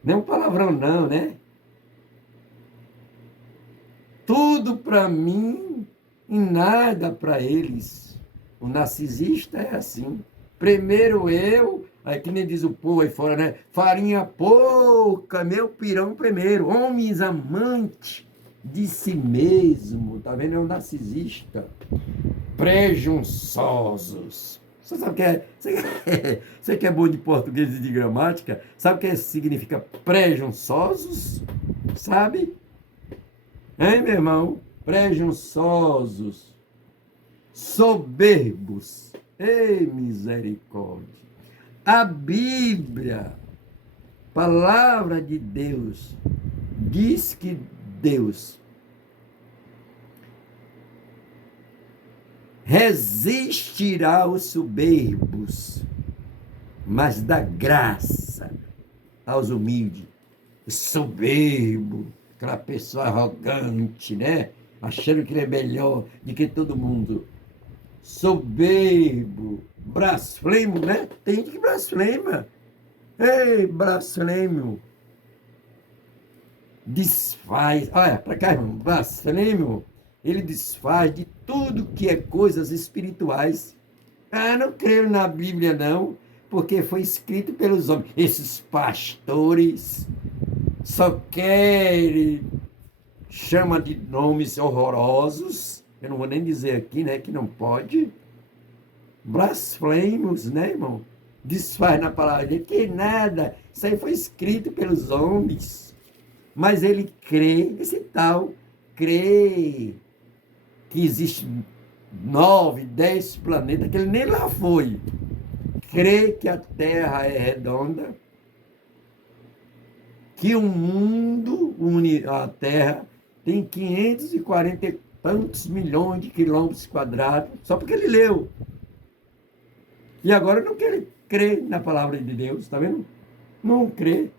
Não é um palavrão não, né? Tudo para mim e nada para eles. O narcisista é assim. Primeiro eu, aí que nem diz o povo aí fora, né? Farinha pouca, meu pirão primeiro. Homens amantes de si mesmo, tá vendo? É um narcisista. Presunçosos. Você sabe o que é? Você que é bom de português e de gramática, sabe o que significa presunçosos? Sabe? Hein, meu irmão? Presunçosos, soberbos. Ei, misericórdia. A Bíblia, palavra de Deus, diz que Deus resistirá aos soberbos, mas dá graça aos humildes. O soberbo, aquela pessoa arrogante, né? Achando que ele é melhor do que todo mundo. Soberbo, blasfemo, né? Tem gente que blasfema. Ei, blasfemo. Desfaz. Olha, para cá, irmão. Blasfemo. Ele desfaz de tudo que é coisas espirituais. Ah, não creio na Bíblia, não, porque foi escrito pelos homens. Esses pastores só querem, chama de nomes horrorosos. Eu não vou nem dizer aqui, né, que não pode. Blasfemos, né, irmão? Desfaz na palavra dele, que nada. Isso aí foi escrito pelos homens. Mas ele crê, esse tal, crê que existe 9, 10 planetas, que ele nem lá foi. Crê que a Terra é redonda, que o mundo, a Terra, tem 540 e tantos milhões de quilômetros quadrados, só porque ele leu. E agora não quer crer na palavra de Deus, está vendo? Não crê.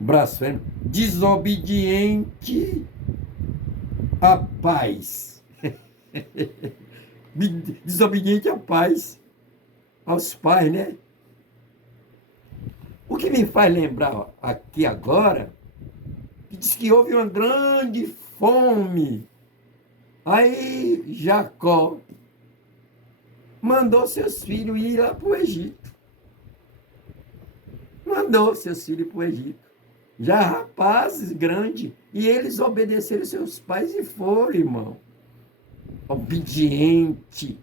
Blasfemo. Desobediente à paz. Desobediente à paz. Aos pais, né? O que me faz lembrar aqui agora, que diz que houve uma grande fome. Aí Jacó mandou seus filhos ir lá para o Egito. Mandou seus filhos para o Egito. Já rapazes grandes. E eles obedeceram seus pais e foram, irmão. Obediente.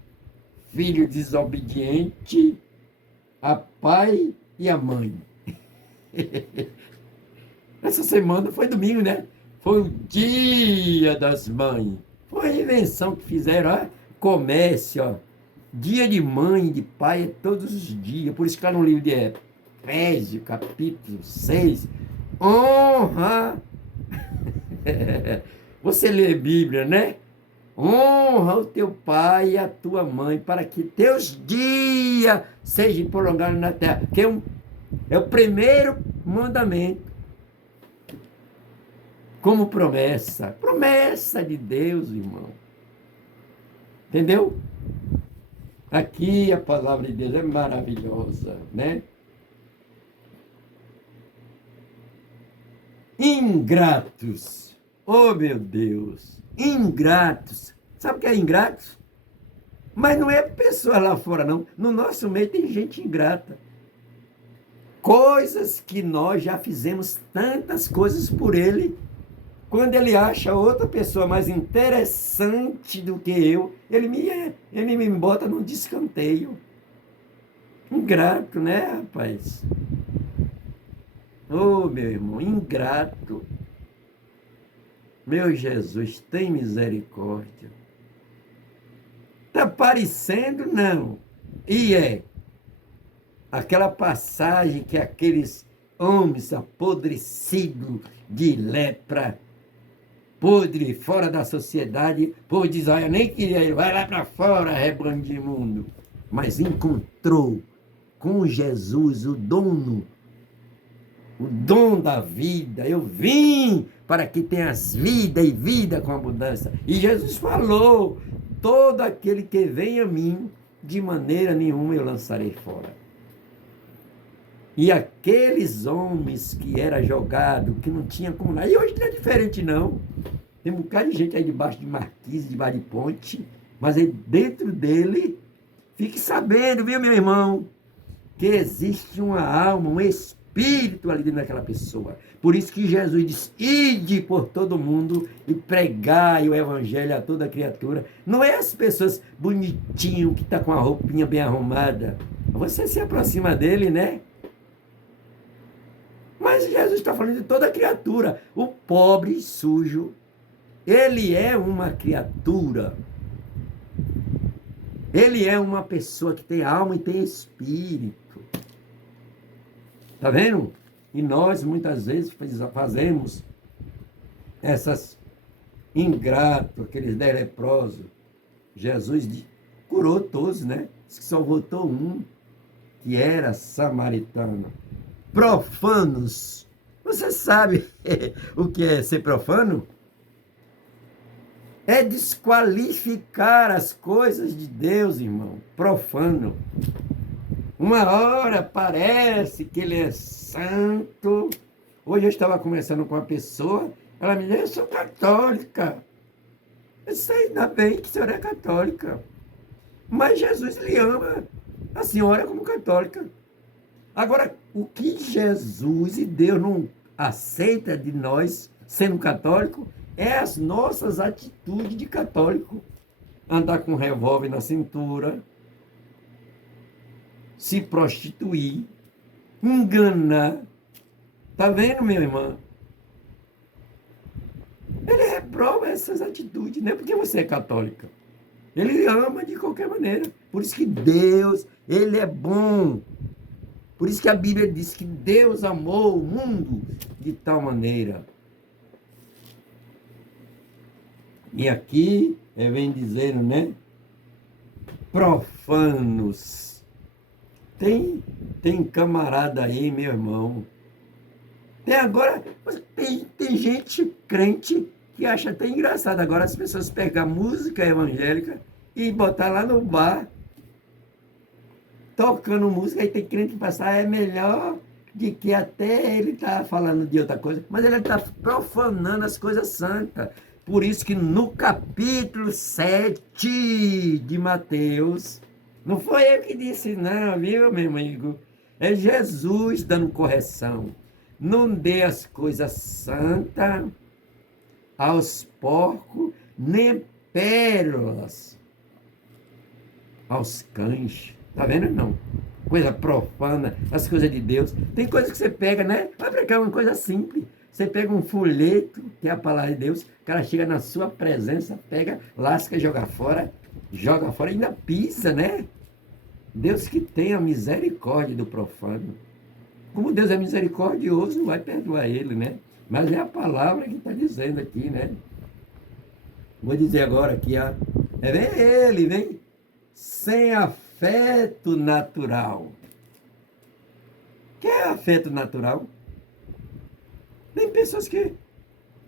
Filho desobediente a pai e a mãe. Essa semana foi domingo, né? Foi o dia das mães. Foi a invenção que fizeram, ó. Comércio, ó. Dia de mãe e de pai é todos os dias. Por isso que lá no livro de Efésios, capítulo 6, honra. Você lê a Bíblia, né? Honra o teu pai e a tua mãe, para que teus dias sejam prolongados na terra. Que é o primeiro mandamento. Como promessa. Promessa de Deus, irmão. Entendeu? Aqui a palavra de Deus é maravilhosa, né? Ingratos. Oh, meu Deus! Ingratos. Sabe o que é ingratos? Mas não é pessoa lá fora, não. No nosso meio tem gente ingrata. Coisas que nós já fizemos tantas coisas por ele. Quando ele acha outra pessoa mais interessante do que eu, ele me bota num descanteio. Ingrato, né, rapaz? Oh, meu irmão, ingrato. Meu Jesus, tem misericórdia. Está parecendo? Não. E é. Aquela passagem que aqueles homens apodrecidos de lepra, podre, fora da sociedade, pois diz, olha, eu nem queria ir, vai lá para fora, rebanho de imundo. Mas encontrou com Jesus o dom da vida. Eu vim para que tenhas vida e vida com abundância. E Jesus falou, todo aquele que vem a mim, de maneira nenhuma eu lançarei fora. E aqueles homens que era jogado, que não tinha como nada, e hoje não é diferente não. Tem um bocado de gente aí debaixo de marquise, debaixo de ponte, mas aí dentro dele, fique sabendo, viu, meu irmão, que existe uma alma, um espírito ali dentro daquela pessoa. Por isso que Jesus disse, ide por todo mundo e pregai o evangelho a toda criatura. Não é as pessoas bonitinhas, que estão com a roupinha bem arrumada. Você se aproxima dele, né? Mas Jesus está falando de toda criatura. O pobre, sujo, ele é uma criatura. Ele é uma pessoa que tem alma e tem espírito. Está vendo? E nós, muitas vezes, fazemos essas ingratos, aqueles 10 leprosos. Jesus curou todos, né? Só voltou um, que era samaritano. Profanos. Você sabe o que é ser profano? É desqualificar as coisas de Deus, irmão. Profano. Uma hora parece que ele é santo. Hoje eu estava conversando com uma pessoa, ela me disse, eu sou católica. Eu sei, ainda bem que a senhora é católica. Mas Jesus lhe ama a senhora como católica. Agora, o que Jesus e Deus não aceita de nós, sendo católico, é as nossas atitudes de católico. Andar com um revólver na cintura, se prostituir, enganar. Tá vendo, meu irmão? Ele reprova essas atitudes, não é porque você é católica. Ele ama de qualquer maneira. Por isso que Deus, ele é bom. Por isso que a Bíblia diz que Deus amou o mundo de tal maneira. E aqui, vem dizendo, né? Profanos. Tem camarada aí, meu irmão. Tem gente crente que acha até engraçado agora as pessoas pegar música evangélica e botar lá no bar, tocando música, aí tem crente que passar, é melhor de que até ele está falando de outra coisa, mas ele está profanando as coisas santas. Por isso que no capítulo 7 de Mateus, não foi eu que disse não, viu, meu amigo? É Jesus dando correção. Não dê as coisas santas aos porcos, nem pérolas aos cães. Tá vendo, não? Coisa profana, as coisas de Deus. Tem coisas que você pega, né? Vai pra cá, uma coisa simples. Você pega um folheto, que é a palavra de Deus, o cara chega na sua presença, pega, lasca, joga fora e ainda pisa, né? Deus que tem a misericórdia do profano. Como Deus é misericordioso, não vai perdoar ele, né? Mas é a palavra que está dizendo aqui, né? Vou dizer agora aqui, ó. Vem ele, vem. Sem afeto natural. O que é afeto natural? Tem pessoas que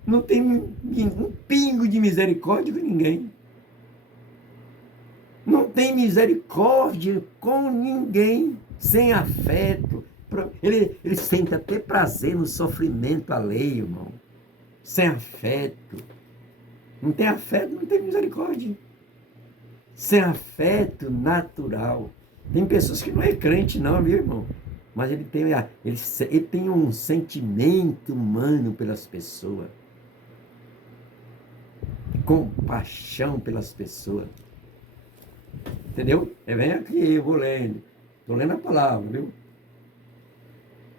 não tem um pingo de misericórdia com ninguém. Não tem misericórdia com ninguém. Sem afeto. Ele sente até prazer no sofrimento alheio, irmão. sem afeto. Não tem afeto, não tem misericórdia. Sem afeto natural. Tem pessoas que não é crente não, meu irmão. Mas ele tem um sentimento humano pelas pessoas. Compaixão pelas pessoas. Entendeu? Vem aqui, eu vou lendo. Estou lendo a palavra, viu?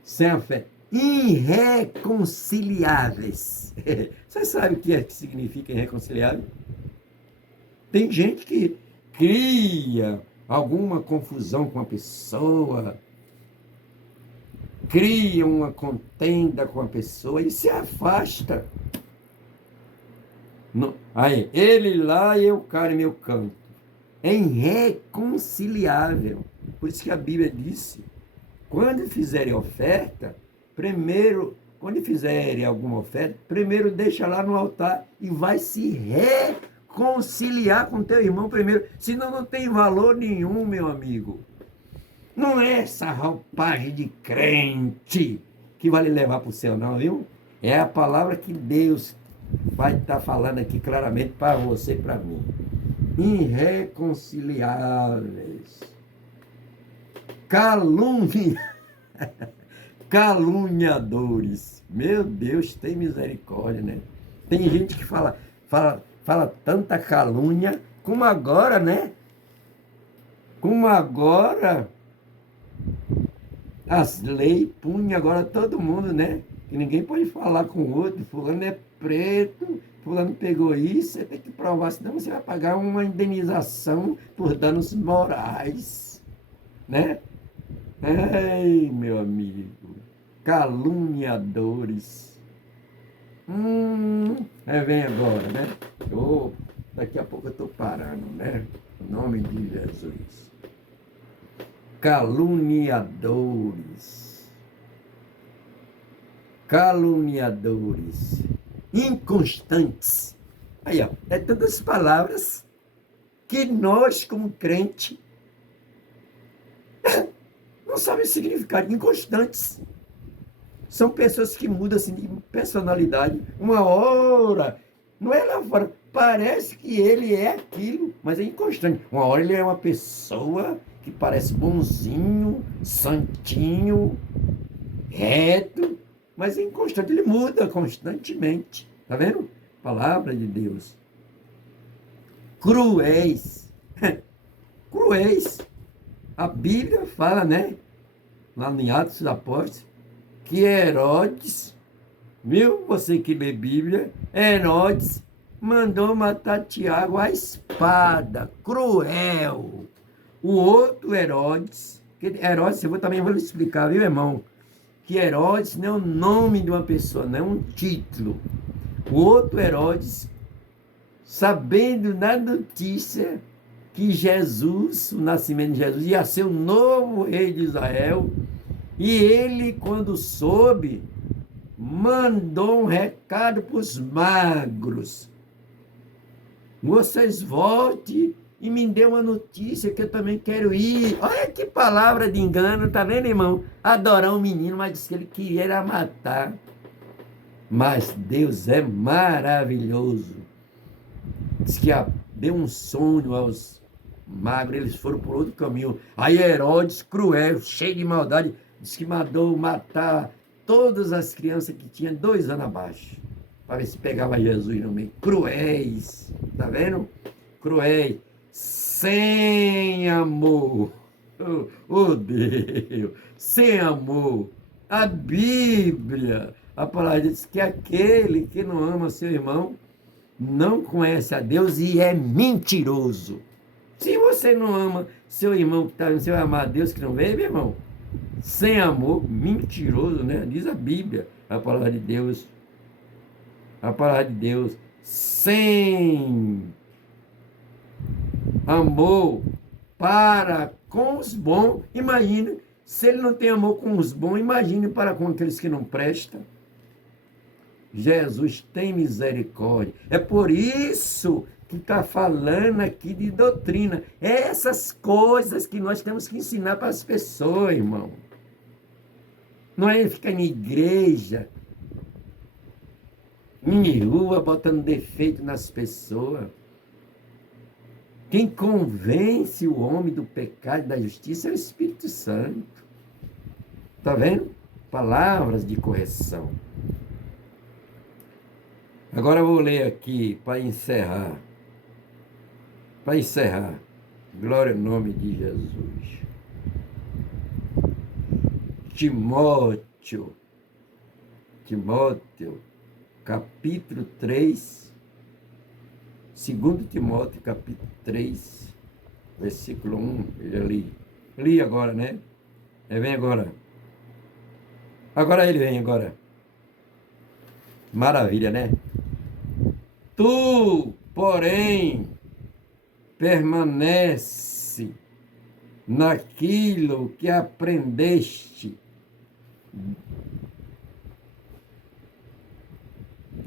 Sem afeto. Irreconciliáveis. Você sabe o que significa irreconciliável? Tem gente que cria alguma confusão com a pessoa, cria uma contenda com a pessoa e se afasta. Aí, ele lá e eu cá em meu canto. É irreconciliável. Por isso que a Bíblia disse, quando fizerem oferta, quando fizerem alguma oferta, primeiro deixa lá no altar e vai se reconciliar com teu irmão primeiro. Senão não tem valor nenhum, meu amigo. Não é essa roupagem de crente que vai lhe levar para o céu, não, viu? É a palavra que Deus vai estar falando aqui claramente para você e para mim. Irreconciliáveis. Caluniadores. Meu Deus, tem misericórdia, né? Tem gente que fala tanta calúnia, como agora, né? Como agora as leis punham agora todo mundo, né? Que ninguém pode falar com o outro, fulano é preto, fulano pegou isso, você tem que provar, senão você vai pagar uma indenização por danos morais, né? Ei, meu amigo, caluniadores. Vem agora, né? Daqui a pouco eu estou parando, né? Em nome de Jesus. Caluniadores. Caluniadores. Inconstantes. Aí, ó, é tantas palavras que nós, como crente, não sabem o significado. Inconstantes. São pessoas que mudam assim, de personalidade. Uma hora, não é lá fora, parece que ele é aquilo, mas é inconstante. Uma hora ele é uma pessoa que parece bonzinho, santinho, reto, mas é inconstante, ele muda constantemente. Tá vendo? Palavra de Deus. Cruéis. Cruéis. A Bíblia fala, né? Lá em Atos dos Apóstolos, que Herodes, viu? Você que lê Bíblia, Herodes mandou matar Tiago à espada, cruel. O outro Herodes, eu também vou lhe explicar, viu, irmão? Que Herodes não é o nome de uma pessoa, não é um título. O outro Herodes, sabendo da notícia que Jesus, o nascimento de Jesus, ia ser o novo rei de Israel, e ele, quando soube, mandou um recado para os magros. Vocês voltem e me dê uma notícia que eu também quero ir. Olha que palavra de engano, tá vendo, irmão? Adorar um menino, mas disse que ele queria matar. Mas Deus é maravilhoso. Diz que deu um sonho aos magros, eles foram por outro caminho. Aí Herodes, cruel, cheio de maldade, diz que mandou matar todas as crianças que tinham 2 anos abaixo, para ver se pegava Jesus no meio. Cruéis, tá vendo? Cruéis, sem amor. Oh Deus, sem amor. A Bíblia, a palavra diz que aquele que não ama seu irmão não conhece a Deus e é mentiroso. Se você não ama seu irmão que está no seu amar a Deus que não vê, meu irmão, sem amor, mentiroso, né? Diz a Bíblia, a palavra de Deus. A palavra de Deus, sem amor para com os bons. Imagina, se ele não tem amor com os bons, imagine para com aqueles que não prestam. Jesus tem misericórdia. É por isso que está falando aqui de doutrina. Essas coisas que nós temos que ensinar para as pessoas, irmão. Não é ficar em igreja, em rua, botando defeito nas pessoas. Quem convence o homem do pecado e da justiça é o Espírito Santo. Está vendo? Palavras de correção. Agora eu vou ler aqui para encerrar. Para encerrar. Glória ao nome de Jesus. Timóteo, capítulo 3, 2 Timóteo, capítulo 3, versículo 1, eu já li. Li agora, né? Vem agora. Agora ele vem agora. Maravilha, né? Tu, porém, permanece naquilo que aprendeste,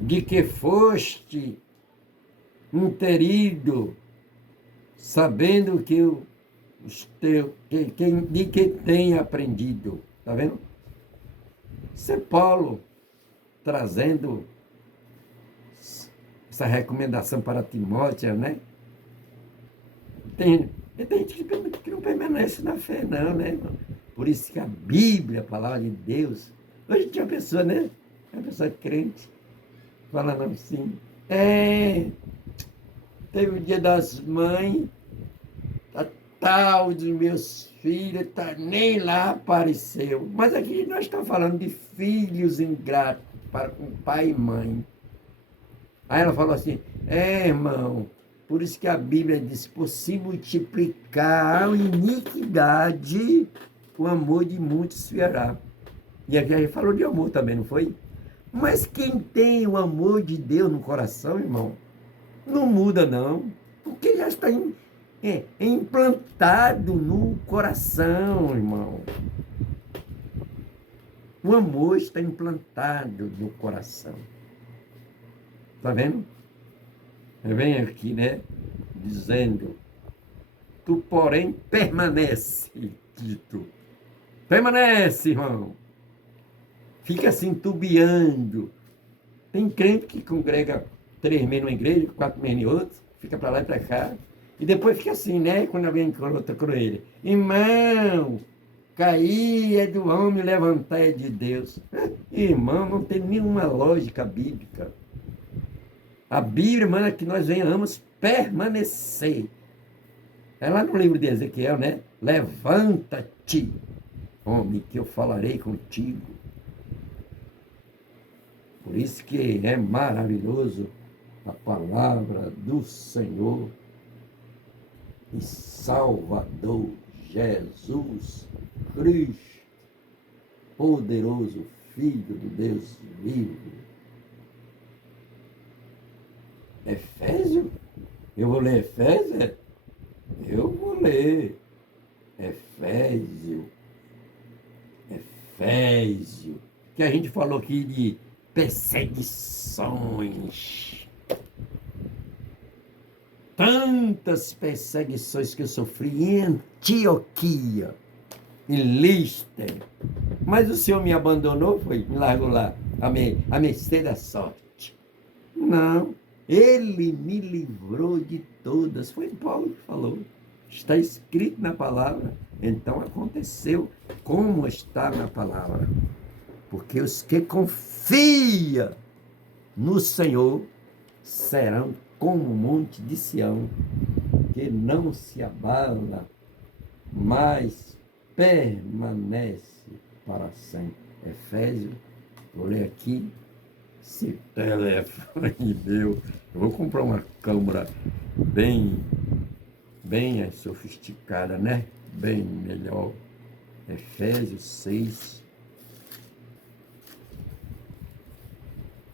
de que foste interido, sabendo que de que tem aprendido. Está vendo? Isso é Paulo trazendo essa recomendação para Timóteo, né? Tem gente que não permanece na fé, não, né, irmão? Por isso que a Bíblia, a palavra de Deus, hoje tinha uma pessoa, né? Uma pessoa crente, falando assim, teve o dia das mães, tal dos meus filhos, nem lá apareceu. Mas aqui nós estamos falando de filhos ingratos para com pai e mãe. Aí ela falou assim, irmão, por isso que a Bíblia diz, por se multiplicar a iniquidade, o amor de muitos se verá. E aqui a gente falou de amor também, não foi? Mas quem tem o amor de Deus no coração, irmão, não muda não, porque já está implantado no coração, irmão. O amor está implantado no coração. Está vendo? Vem aqui, né? Dizendo, tu, porém, permanece, Tito. Permanece, irmão. Fica assim, tubiando. Tem crente que congrega 3 meses numa igreja, 4 meses em outra, fica para lá e para cá. E depois fica assim, né? Quando alguém encontra com ele. Irmão, cair é do homem, levantar é de Deus. Irmão, não tem nenhuma lógica bíblica. A Bíblia manda que nós venhamos permanecer. É lá no livro de Ezequiel, né? Levanta-te, homem, que eu falarei contigo. Por isso que é maravilhoso a palavra do Senhor e Salvador Jesus Cristo, poderoso Filho do Deus vivo. Efésio? Eu vou ler Efésio? Eu vou ler. Efésio. Que a gente falou aqui de perseguições. Tantas perseguições que eu sofri em Antioquia, em Listra. Mas o Senhor me abandonou, me largou lá, a mercê da sorte. Não. Ele me livrou de todas. Foi Paulo que falou. Está escrito na palavra. Então aconteceu como está na palavra. Porque os que confiam no Senhor serão como o monte de Sião, que não se abala, mas permanece para sempre. Efésios, vou ler aqui. Esse telefone meu. Eu vou comprar uma câmera bem sofisticada, né? Bem melhor. Efésios 6,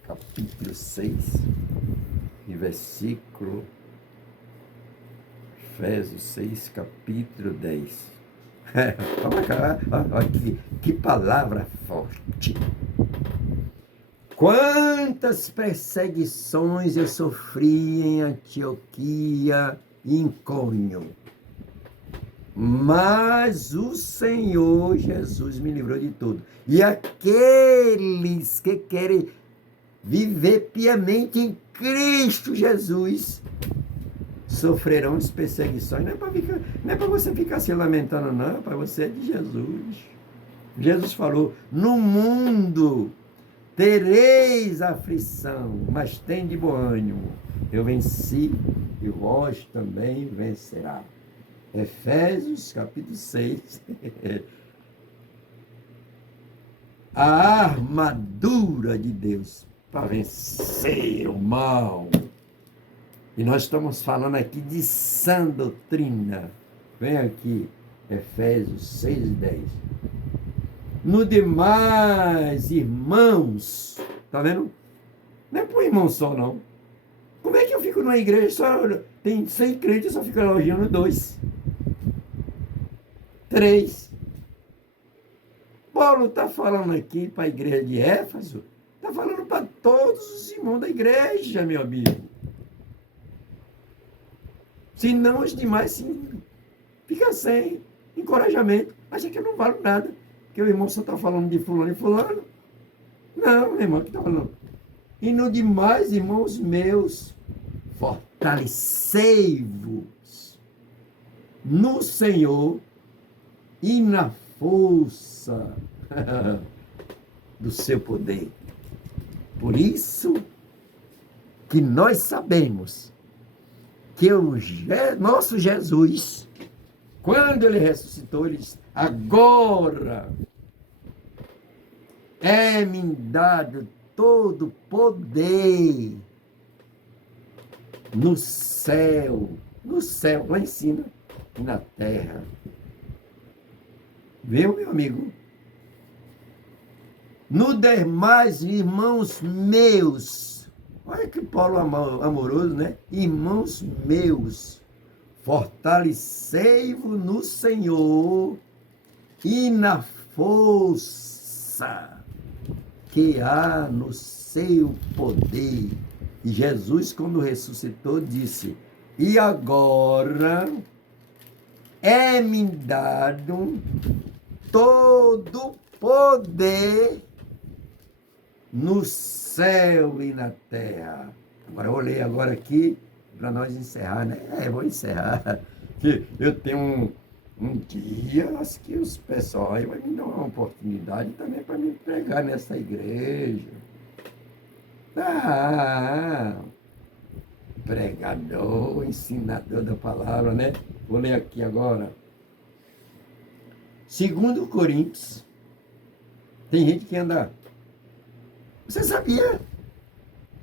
capítulo 6, e versículo. Efésios 6, capítulo 10. Olha que palavra forte. Quantas perseguições eu sofri em Antioquia e em Icônio. Mas o Senhor Jesus me livrou de tudo. E aqueles que querem viver piamente em Cristo Jesus, sofrerão as perseguições. Não é para você ficar se lamentando, não, para você é de Jesus. Jesus falou, no mundo tereis aflição, mas tem de bom ânimo. Eu venci e vós também vencerá. Efésios capítulo 6. A armadura de Deus para vencer o mal. E nós estamos falando aqui de sã doutrina. Vem aqui, Efésios 6 e 10. No demais, irmãos, tá vendo? Não é para o irmão só, não. Como é que eu fico numa igreja, só tem 100 crentes, eu só fico elogiando 2, 3. Paulo está falando aqui para a igreja de Éfeso, está falando para todos os irmãos da igreja, meu amigo. Senão os demais ficam sem encorajamento. Acha que eu não valo nada, que o irmão só está falando de fulano e fulano. Não, meu irmão, que está falando. E no demais, irmãos meus, fortalecei-vos no Senhor e na força do seu poder. Por isso que nós sabemos que o nosso Jesus, quando ele ressuscitou, ele disse, agora é-me dado todo poder no céu, lá em cima, e na terra. Viu, meu amigo? No demais, irmãos meus, olha que Paulo amoroso, né? Irmãos meus, fortalecei-vos no Senhor e na força que há no seu poder. E Jesus, quando ressuscitou, disse, e agora é-me dado todo poder no céu e na terra. Agora eu vou ler agora aqui para nós encerrar, né? Vou encerrar. Que eu tenho um dia, acho que os pessoal aí vai me dar uma oportunidade também para me pregar nessa igreja. Pregador, ensinador da palavra, né? Vou ler aqui agora. 2 Coríntios. Tem gente que anda... Você sabia?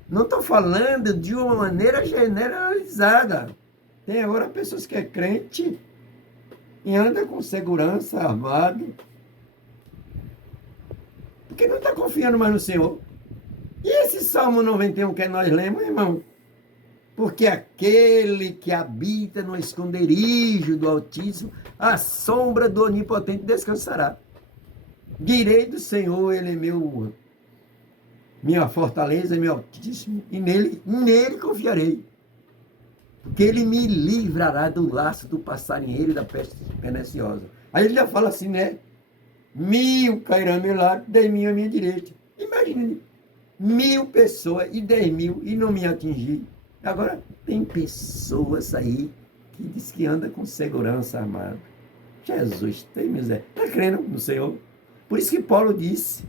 Não estou falando de uma maneira generalizada. Tem agora pessoas que é crente e anda com segurança, armado. Porque não está confiando mais no Senhor. E esse Salmo 91 que nós lemos, irmão? Porque aquele que habita no esconderijo do Altíssimo, a sombra do Onipotente descansará. Direi do Senhor, ele é minha fortaleza, meu Altíssimo, e nele confiarei. Porque ele me livrará do laço do passarinheiro e da peste perniciosa. Aí ele já fala assim, né? 1000 cairão ao meu lado, 10.000 à minha direita. Imagine, 1000 pessoas e 10.000 e não me atingir. Agora, tem pessoas aí que diz que anda com segurança armada. Jesus, tem miséria. Está crendo no Senhor? Por isso que Paulo disse,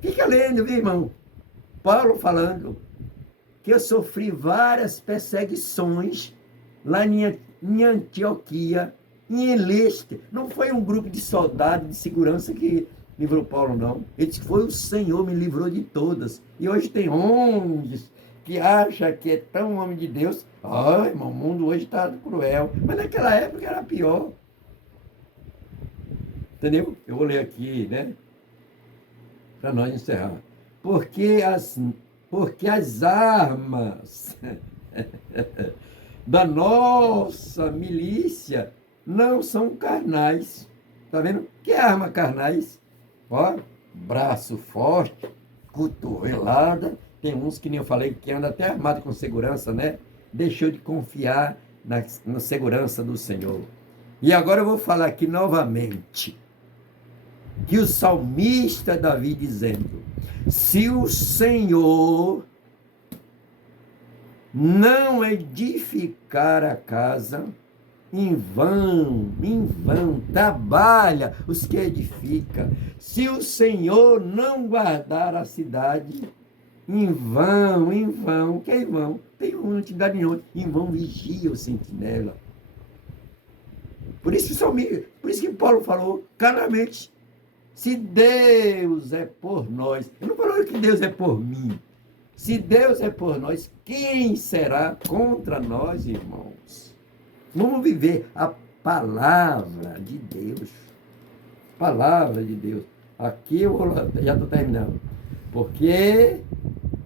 fica lendo, viu, irmão? Paulo falando que eu sofri várias perseguições lá em Antioquia, em Eleste. Não foi um grupo de soldados de segurança que livrou Paulo, não. Ele disse que foi o Senhor me livrou de todas. E hoje tem ONGs que acha que é tão homem de Deus. Ai, irmão, o mundo hoje está cruel. Mas naquela época era pior. Entendeu? Eu vou ler aqui, né? Para nós encerrar. Porque as armas da nossa milícia não são carnais. Tá vendo? Que arma carnais? Ó, braço forte, cotovelada. Tem uns que nem eu falei, que anda até armado com segurança, né? Deixou de confiar na segurança do Senhor. E agora eu vou falar aqui novamente. que o salmista Davi dizendo: se o Senhor não edificar a casa, em vão, trabalha os que edificam. Se o Senhor não guardar a cidade, em vão, que é em vão? Tem uma atividade nenhuma, em vão vigia o sentinela. Por isso que Paulo falou claramente, se Deus é por nós, ele não falou que Deus é por mim. Se Deus é por nós, quem será contra nós, irmãos? Vamos viver a palavra de Deus. Palavra de Deus. Aqui eu já estou terminando. Porque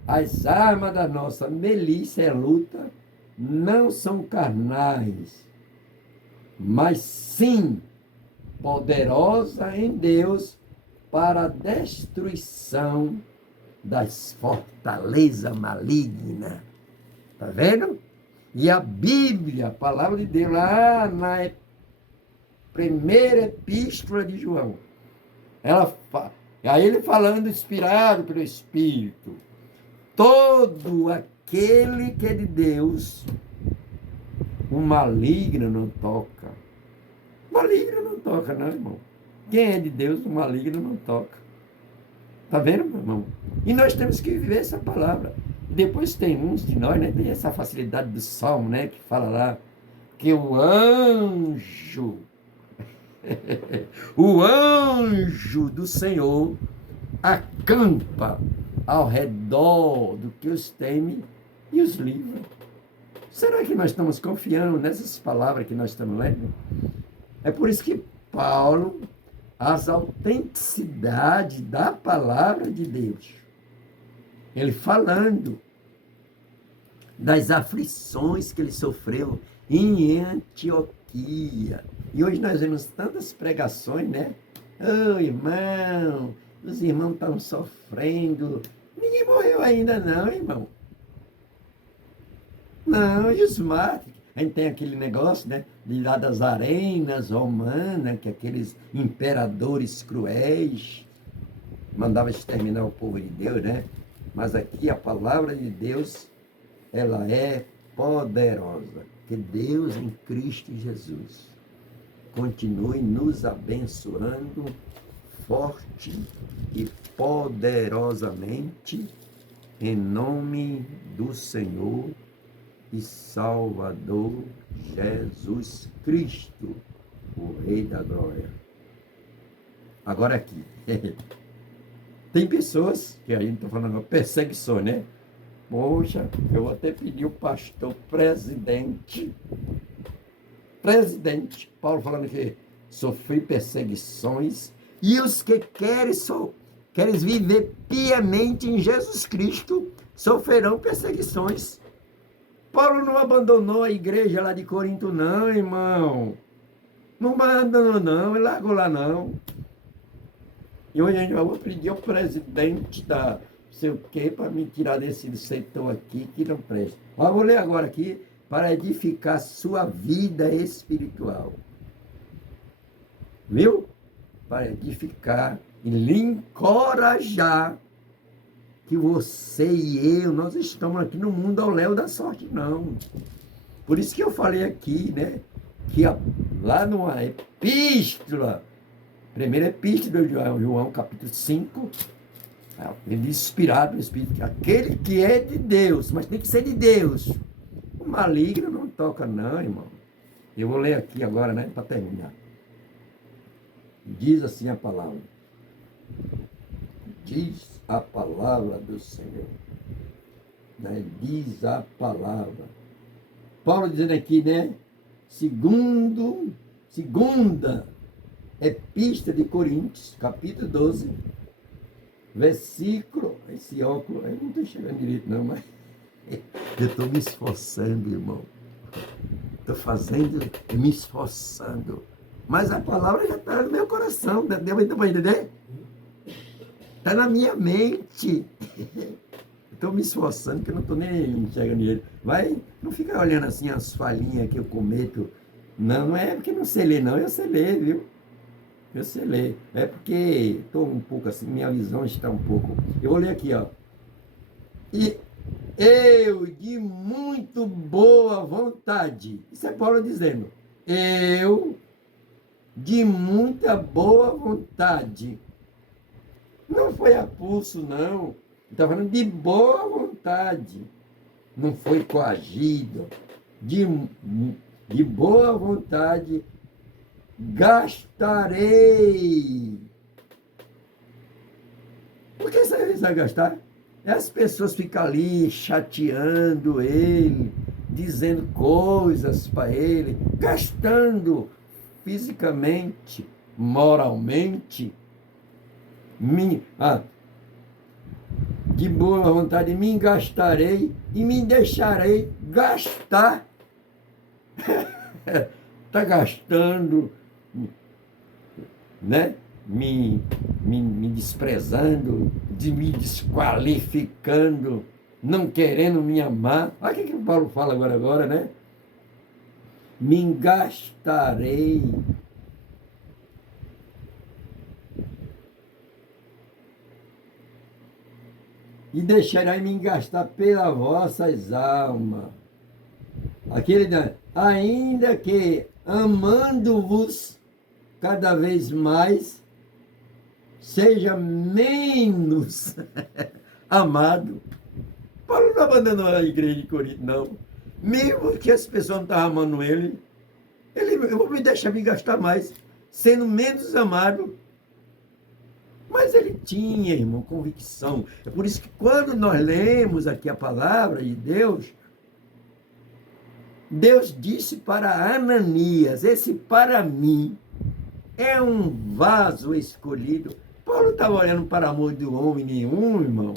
as armas da nossa milícia e luta não são carnais, mas sim poderosa em Deus para a destruição das fortalezas malignas. Está vendo? E a Bíblia, a palavra de Deus, lá na primeira epístola de João, aí ele falando, inspirado pelo Espírito, todo aquele que é de Deus, o maligno não toca. O maligno não toca, não, irmão. Quem é de Deus, o maligno não toca. Está vendo, meu irmão? E nós temos que viver essa palavra. Depois tem uns de nós, né, tem essa facilidade do Salmo, né, que fala lá que o anjo do Senhor acampa ao redor do que os teme e os livra. Será que nós estamos confiando nessas palavras que nós estamos lendo? É por isso que Paulo, as autenticidade da palavra de Deus, ele falando das aflições que ele sofreu em Antioquia. E hoje nós vemos tantas pregações, né? Ô, irmão, os irmãos estão sofrendo. Ninguém morreu ainda não, irmão. Não, e os mártires? A gente tem aquele negócio, né? De lá das arenas romanas, que aqueles imperadores cruéis mandavam exterminar o povo de Deus, né? Mas aqui a palavra de Deus, ela é poderosa. Que Deus em Cristo Jesus continue nos abençoando forte e poderosamente em nome do Senhor e Salvador Jesus Cristo, o Rei da Glória. Agora aqui, tem pessoas, que a gente está falando agora, perseguições, né? Poxa, eu vou até pedir o pastor presidente, Paulo falando que sofri perseguições, e os que querem viver piamente em Jesus Cristo, sofrerão perseguições. Paulo não abandonou a igreja lá de Corinto, não, irmão. Não abandonou, não, ele largou lá, não. E hoje a gente vai pedir ao presidente da sei o quê para me tirar desse setor aqui que não presta. Mas vou ler agora aqui para edificar sua vida espiritual. Viu? Para edificar e lhe encorajar que você e eu, nós estamos aqui no mundo ao léu da sorte, não. Por isso que eu falei aqui, né? Que lá numa epístola, primeira epístola de João, capítulo 5, ele inspirado no Espírito, que aquele que é de Deus, mas tem que ser de Deus. O maligno não toca, não, irmão. Eu vou ler aqui agora, né? Para terminar. Diz assim a palavra. Diz a palavra do Senhor. Né? Diz a palavra. Paulo dizendo aqui, né? Segunda Epístola de Coríntios, capítulo 12, versículo. Esse óculos, eu não estou chegando direito, não, mas eu estou me esforçando, irmão. Estou fazendo, me esforçando. Mas a palavra já está no meu coração. Deu para entender? Está na minha mente. Estou me esforçando, que eu não estou nem enxergando direito. Não fica olhando assim as falhinhas que eu cometo. Não é porque não sei ler, não. Eu sei ler, viu? Você lê. É porque estou um pouco assim, minha visão está um pouco. Eu vou ler aqui, ó. E eu, de muito boa vontade. Isso é Paulo dizendo. Eu, de muita boa vontade. Não foi a pulso, não. Está falando de boa vontade. Não foi coagido. De boa vontade gastarei. Por que você vai gastar? As pessoas ficam ali chateando ele, dizendo coisas para ele, gastando fisicamente, moralmente. De boa vontade me gastarei e me deixarei gastar. Está gastando, né? Me desprezando, me desqualificando, não querendo me amar. Olha o que o Paulo fala agora, né? Me gastarei. E deixarei me gastar pelas vossas almas. Aquele, ainda que amando-vos cada vez mais, seja menos amado. Paulo não abandonou a igreja de Corinto, não. Mesmo que as pessoas não estavam amando ele, eu vou me deixar me gastar mais, sendo menos amado. Mas ele tinha, irmão, convicção. É por isso que quando nós lemos aqui a palavra de Deus, Deus disse para Ananias, esse para mim é um vaso escolhido. Paulo não estava olhando para o amor de homem nenhum, irmão.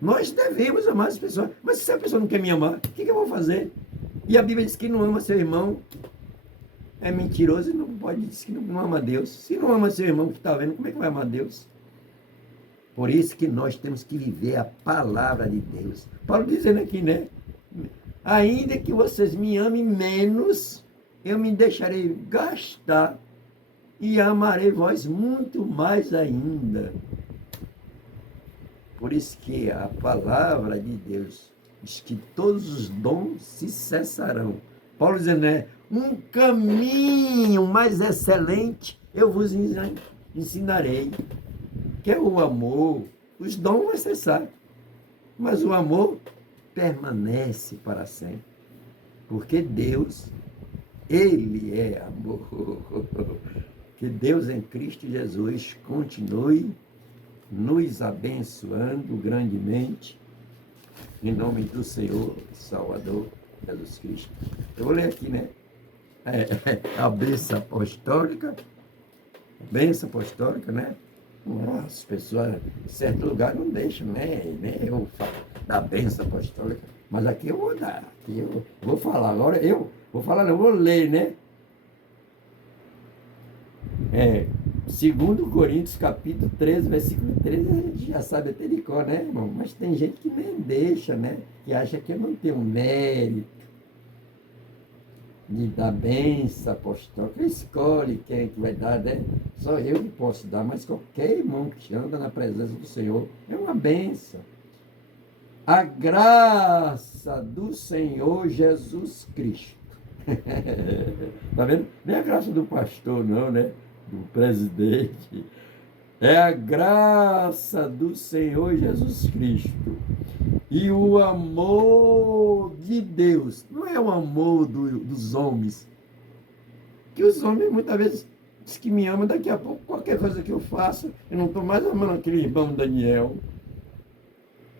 Nós devemos amar as pessoas. Mas se a pessoa não quer me amar, o que eu vou fazer? E a Bíblia diz que não ama seu irmão é mentiroso e não pode dizer que não ama Deus. Se não ama seu irmão que está vendo, como é que vai amar Deus? Por isso que nós temos que viver a palavra de Deus. Paulo dizendo aqui, né? Ainda que vocês me amem menos, eu me deixarei gastar e amarei vós muito mais ainda. Por isso que a palavra de Deus diz que todos os dons se cessarão. Paulo dizendo, né? Um caminho mais excelente eu vos ensinarei, que é o amor. Os dons vão cessar, mas o amor permanece para sempre. Porque Deus, Ele é amor. Que Deus em Cristo Jesus continue nos abençoando grandemente, em nome do Senhor Salvador Jesus Cristo. Eu vou ler aqui, né? A bênção apostólica, né? As pessoas em certo lugar não deixam, né? Eu falo da bênção apostólica, mas aqui eu vou dar, aqui eu vou falar. Agora eu vou falar, não, eu vou ler, né? 2 Coríntios, capítulo 13, versículo 13, a gente já sabe até de cor, né, irmão? Mas tem gente que nem deixa, né? Que acha que eu não tenho mérito de dar bênção apostólica. Escolhe quem que vai dar, né? Só eu que posso dar, mas qualquer irmão que anda na presença do Senhor é uma bênção. A graça do Senhor Jesus Cristo. Tá vendo? Nem a graça do pastor, não, né? Do presidente. É a graça do Senhor Jesus Cristo. E o amor de Deus, não é o amor dos homens. Que os homens muitas vezes dizem que me amam, daqui a pouco qualquer coisa que eu faço, eu não estou mais amando aquele irmão Daniel.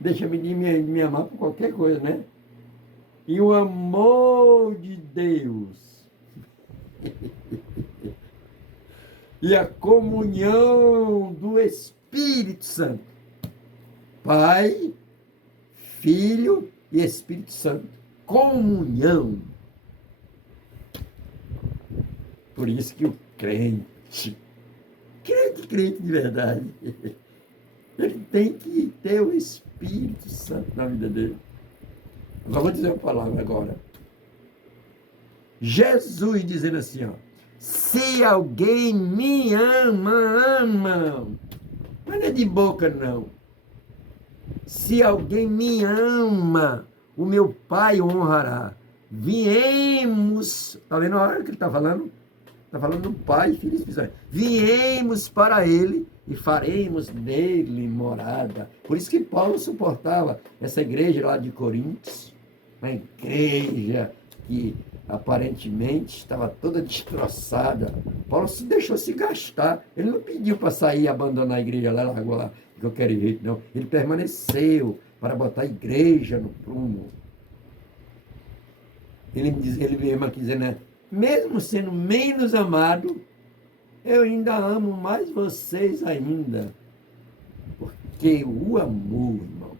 Deixa-me de me amar por qualquer coisa, né? E o amor de Deus e a comunhão do Espírito Santo, Pai, Filho e Espírito Santo. Comunhão. Por isso que o crente de verdade, ele tem que ter o Espírito Santo na vida dele. Agora vou dizer uma palavra agora. Jesus dizendo assim, ó, Se alguém me ama. Mas não é de boca, não. Se alguém me ama, o meu Pai o honrará. Viemos, está vendo a hora que ele está falando? Está falando do Pai, Filho e Espírito Santo. Viemos para ele e faremos nele morada. Por isso que Paulo suportava essa igreja lá de Coríntios, uma igreja que aparentemente estava toda destroçada. Paulo se deixou se gastar. Ele não pediu para sair e abandonar a igreja lá, largou lá, que eu quero ir, não. Ele permaneceu para botar a igreja no prumo. Ele mesmo aqui dizendo, né? Mesmo sendo menos amado, eu ainda amo mais vocês ainda. Porque o amor, irmão,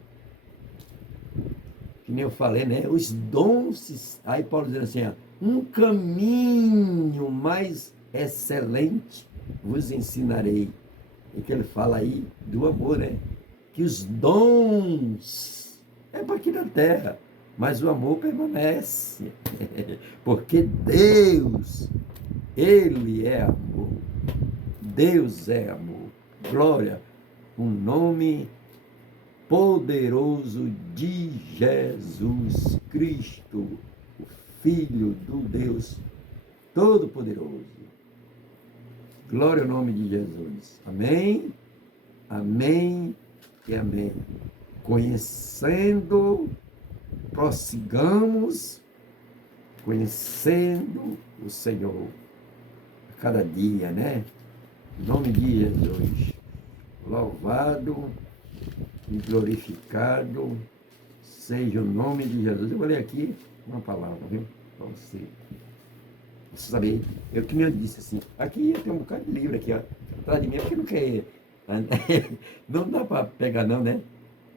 que nem eu falei, né? Os dons, aí Paulo dizendo assim, ó, um caminho mais excelente vos ensinarei. E que ele fala aí do amor, né? Que os dons é para aqui na terra, mas o amor permanece. Porque Deus, Ele é amor. Deus é amor. Glória, o nome poderoso de Jesus Cristo, o Filho do Deus Todo-Poderoso. Glória ao nome de Jesus. Amém, amém e amém. Conhecendo, prossigamos, conhecendo o Senhor a cada dia, né? Em nome de Jesus. Louvado e glorificado seja o nome de Jesus. Eu vou ler aqui uma palavra, viu? Para você saber. Eu que nem eu disse assim, aqui tem um bocado de livro aqui, ó, atrás de mim, porque não quer. Não dá para pegar, não, né?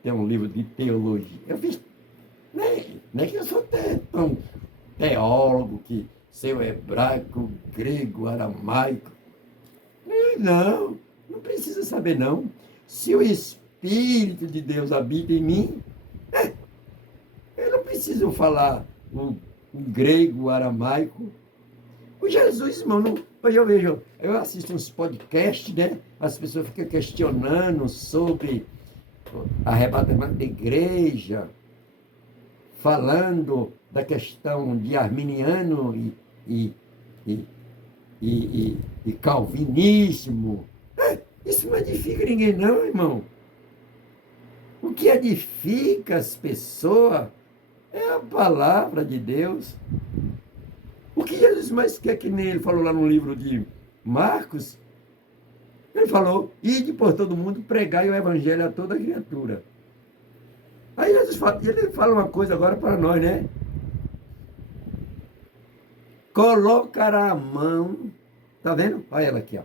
Tem um livro de teologia. Eu fiz. Não é que eu sou tão teólogo, que sei o hebraico, grego, aramaico. Não precisa saber, não. Se o Espírito de Deus habita em mim, eu não preciso falar o grego, o aramaico. O Jesus, irmão, não, hoje eu assisto uns podcasts, né? As pessoas ficam questionando sobre arrebatamento da igreja, falando da questão de arminiano e calvinismo. Isso não edifica ninguém, não, irmão. O que edifica as pessoas é a palavra de Deus. O que Jesus mais quer, que nem ele falou lá no livro de Marcos, ele falou, ide por todo mundo, pregai o evangelho a toda criatura. Aí Jesus fala, ele fala uma coisa agora para nós, né? Colocará a mão, tá vendo? Olha ela aqui, ó.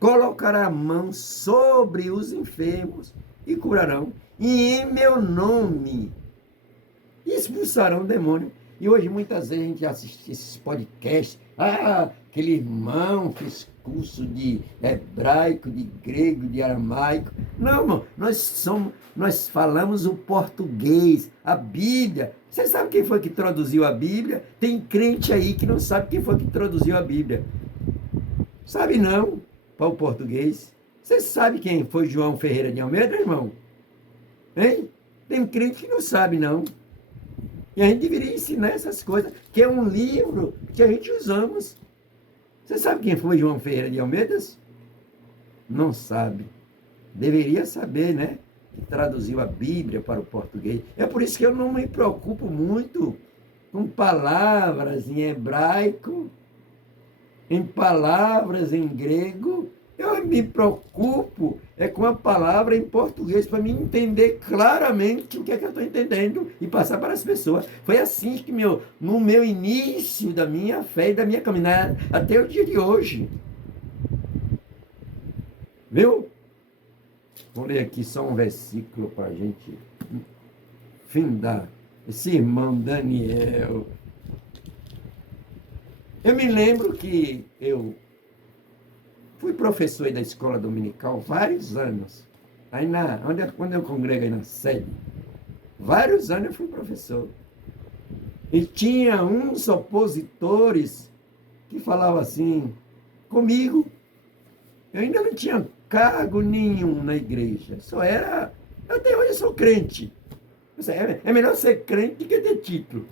Colocará a mão sobre os enfermos e curarão, e em meu nome expulsarão o demônio. E hoje muitas vezes a gente assiste esses podcasts, aquele irmão fez curso de hebraico, de grego, de aramaico. Não, irmão, nós falamos o português, a Bíblia. Você sabe quem foi que traduziu a Bíblia? Tem crente aí que não sabe quem foi que traduziu a Bíblia. Sabe não, para o português. Você sabe quem foi João Ferreira de Almeida, irmão? Hein? Tem crente que não sabe, não. E a gente deveria ensinar essas coisas, que é um livro que a gente usamos. Você sabe quem foi João Ferreira de Almeida? Não sabe. Deveria saber, né? Que traduziu a Bíblia para o português. É por isso que eu não me preocupo muito com palavras em hebraico, em palavras em grego. Eu me preocupo com a palavra em português, para mim entender claramente o que é que eu estou entendendo e passar para as pessoas. Foi assim que no meu início da minha fé e da minha caminhada até o dia de hoje. Viu? Vou ler aqui só um versículo para a gente findar. Esse irmão Daniel. Eu me lembro que eu fui professor aí da escola dominical vários anos. Aí quando eu congrego aí na sede, vários anos eu fui professor. E tinha uns opositores que falava assim comigo. Eu ainda não tinha cargo nenhum na igreja. Só era. Até hoje eu sou crente. É melhor ser crente do que ter título.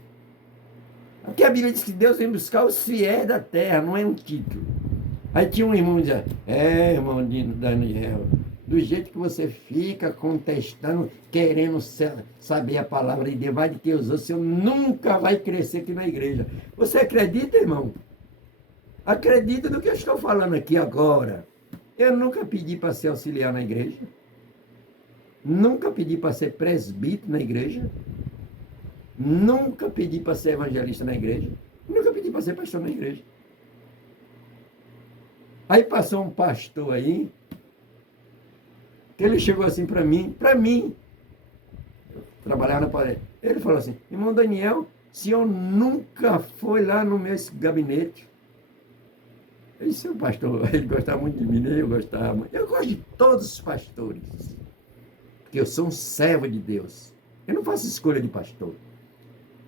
Porque a Bíblia diz que Deus vem buscar os fiéis da terra, não é um título. Aí tinha um irmão que dizia, irmão Daniel, do jeito que você fica contestando, querendo saber a palavra de Deus, mais do que os outros, você nunca vai crescer aqui na igreja. Você acredita, irmão? Acredita no que eu estou falando aqui agora. Eu nunca pedi para ser auxiliar na igreja. Nunca pedi para ser presbítero na igreja. Nunca pedi para ser evangelista na igreja. Nunca pedi para ser pastor na igreja. Aí passou um pastor aí, que ele chegou assim para mim, trabalhar na parede. Ele falou assim, irmão Daniel, o senhor nunca foi lá no meu gabinete. Eu disse, o pastor, ele gostava muito de mim, né? Eu gostava muito. Eu gosto de todos os pastores, porque eu sou um servo de Deus. Eu não faço escolha de pastor.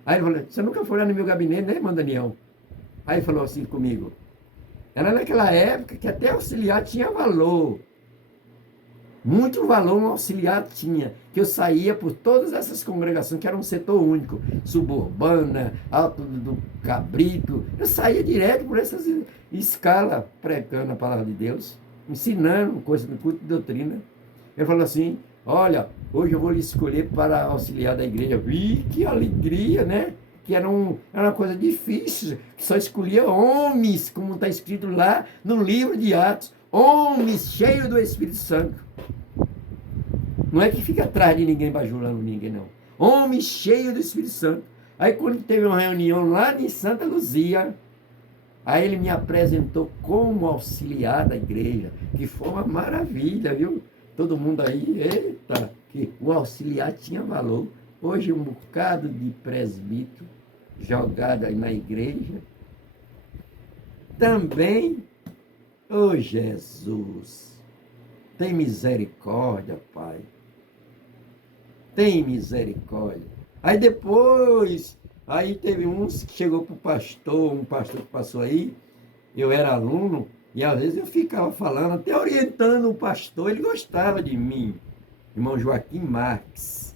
Aí ele falou, você nunca foi lá no meu gabinete, né, irmão Daniel? Aí ele falou assim comigo, era naquela época que até auxiliar tinha valor. Muito valor um auxiliar tinha, que eu saía por todas essas congregações, que era um setor único, Suburbana, Alto do Cabrito, eu saía direto por essas escalas, pregando a palavra de Deus, ensinando coisas do culto de doutrina. Ele falou assim, olha, hoje eu vou lhe escolher para auxiliar da igreja. Vi que alegria, né? Que era uma coisa difícil, que só escolhia homens, como está escrito lá no livro de Atos, homens cheios do Espírito Santo. Não é que fica atrás de ninguém bajulando ninguém, não. Homens cheios do Espírito Santo. Aí quando teve uma reunião lá em Santa Luzia, aí ele me apresentou como auxiliar da igreja, que foi uma maravilha, viu? Todo mundo aí, eita, que o auxiliar tinha valor. Hoje um bocado de presbítero jogado aí na igreja. Também, oh Jesus, tem misericórdia, Pai. Tem misericórdia. Aí depois, aí teve uns que chegou para o pastor, um pastor que passou aí, eu era aluno, e às vezes eu ficava falando, até orientando o pastor, ele gostava de mim, irmão Joaquim Marques.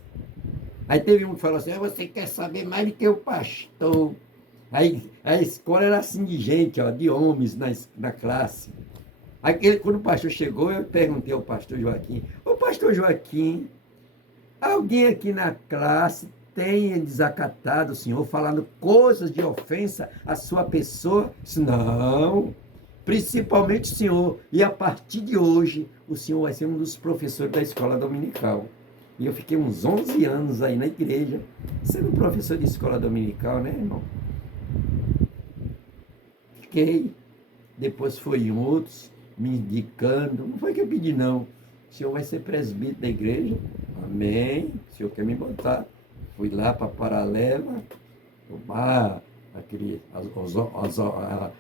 Aí teve um que falou assim, você quer saber mais do que o pastor. Aí a escola era assim de gente, ó, de homens na classe. Aí quando o pastor chegou, eu perguntei ao pastor Joaquim, ô pastor Joaquim, alguém aqui na classe tenha desacatado o senhor, falando coisas de ofensa à sua pessoa? Disse, não, principalmente o senhor. E a partir de hoje, o senhor vai ser um dos professores da escola dominical. E eu fiquei uns 11 anos aí na igreja, sendo professor de escola dominical, né, irmão? Fiquei. Depois foi outros me indicando. Não foi que eu pedi, não. O senhor vai ser presbítero da igreja? Amém. O senhor quer me botar? Fui lá para a Paralela, tomar as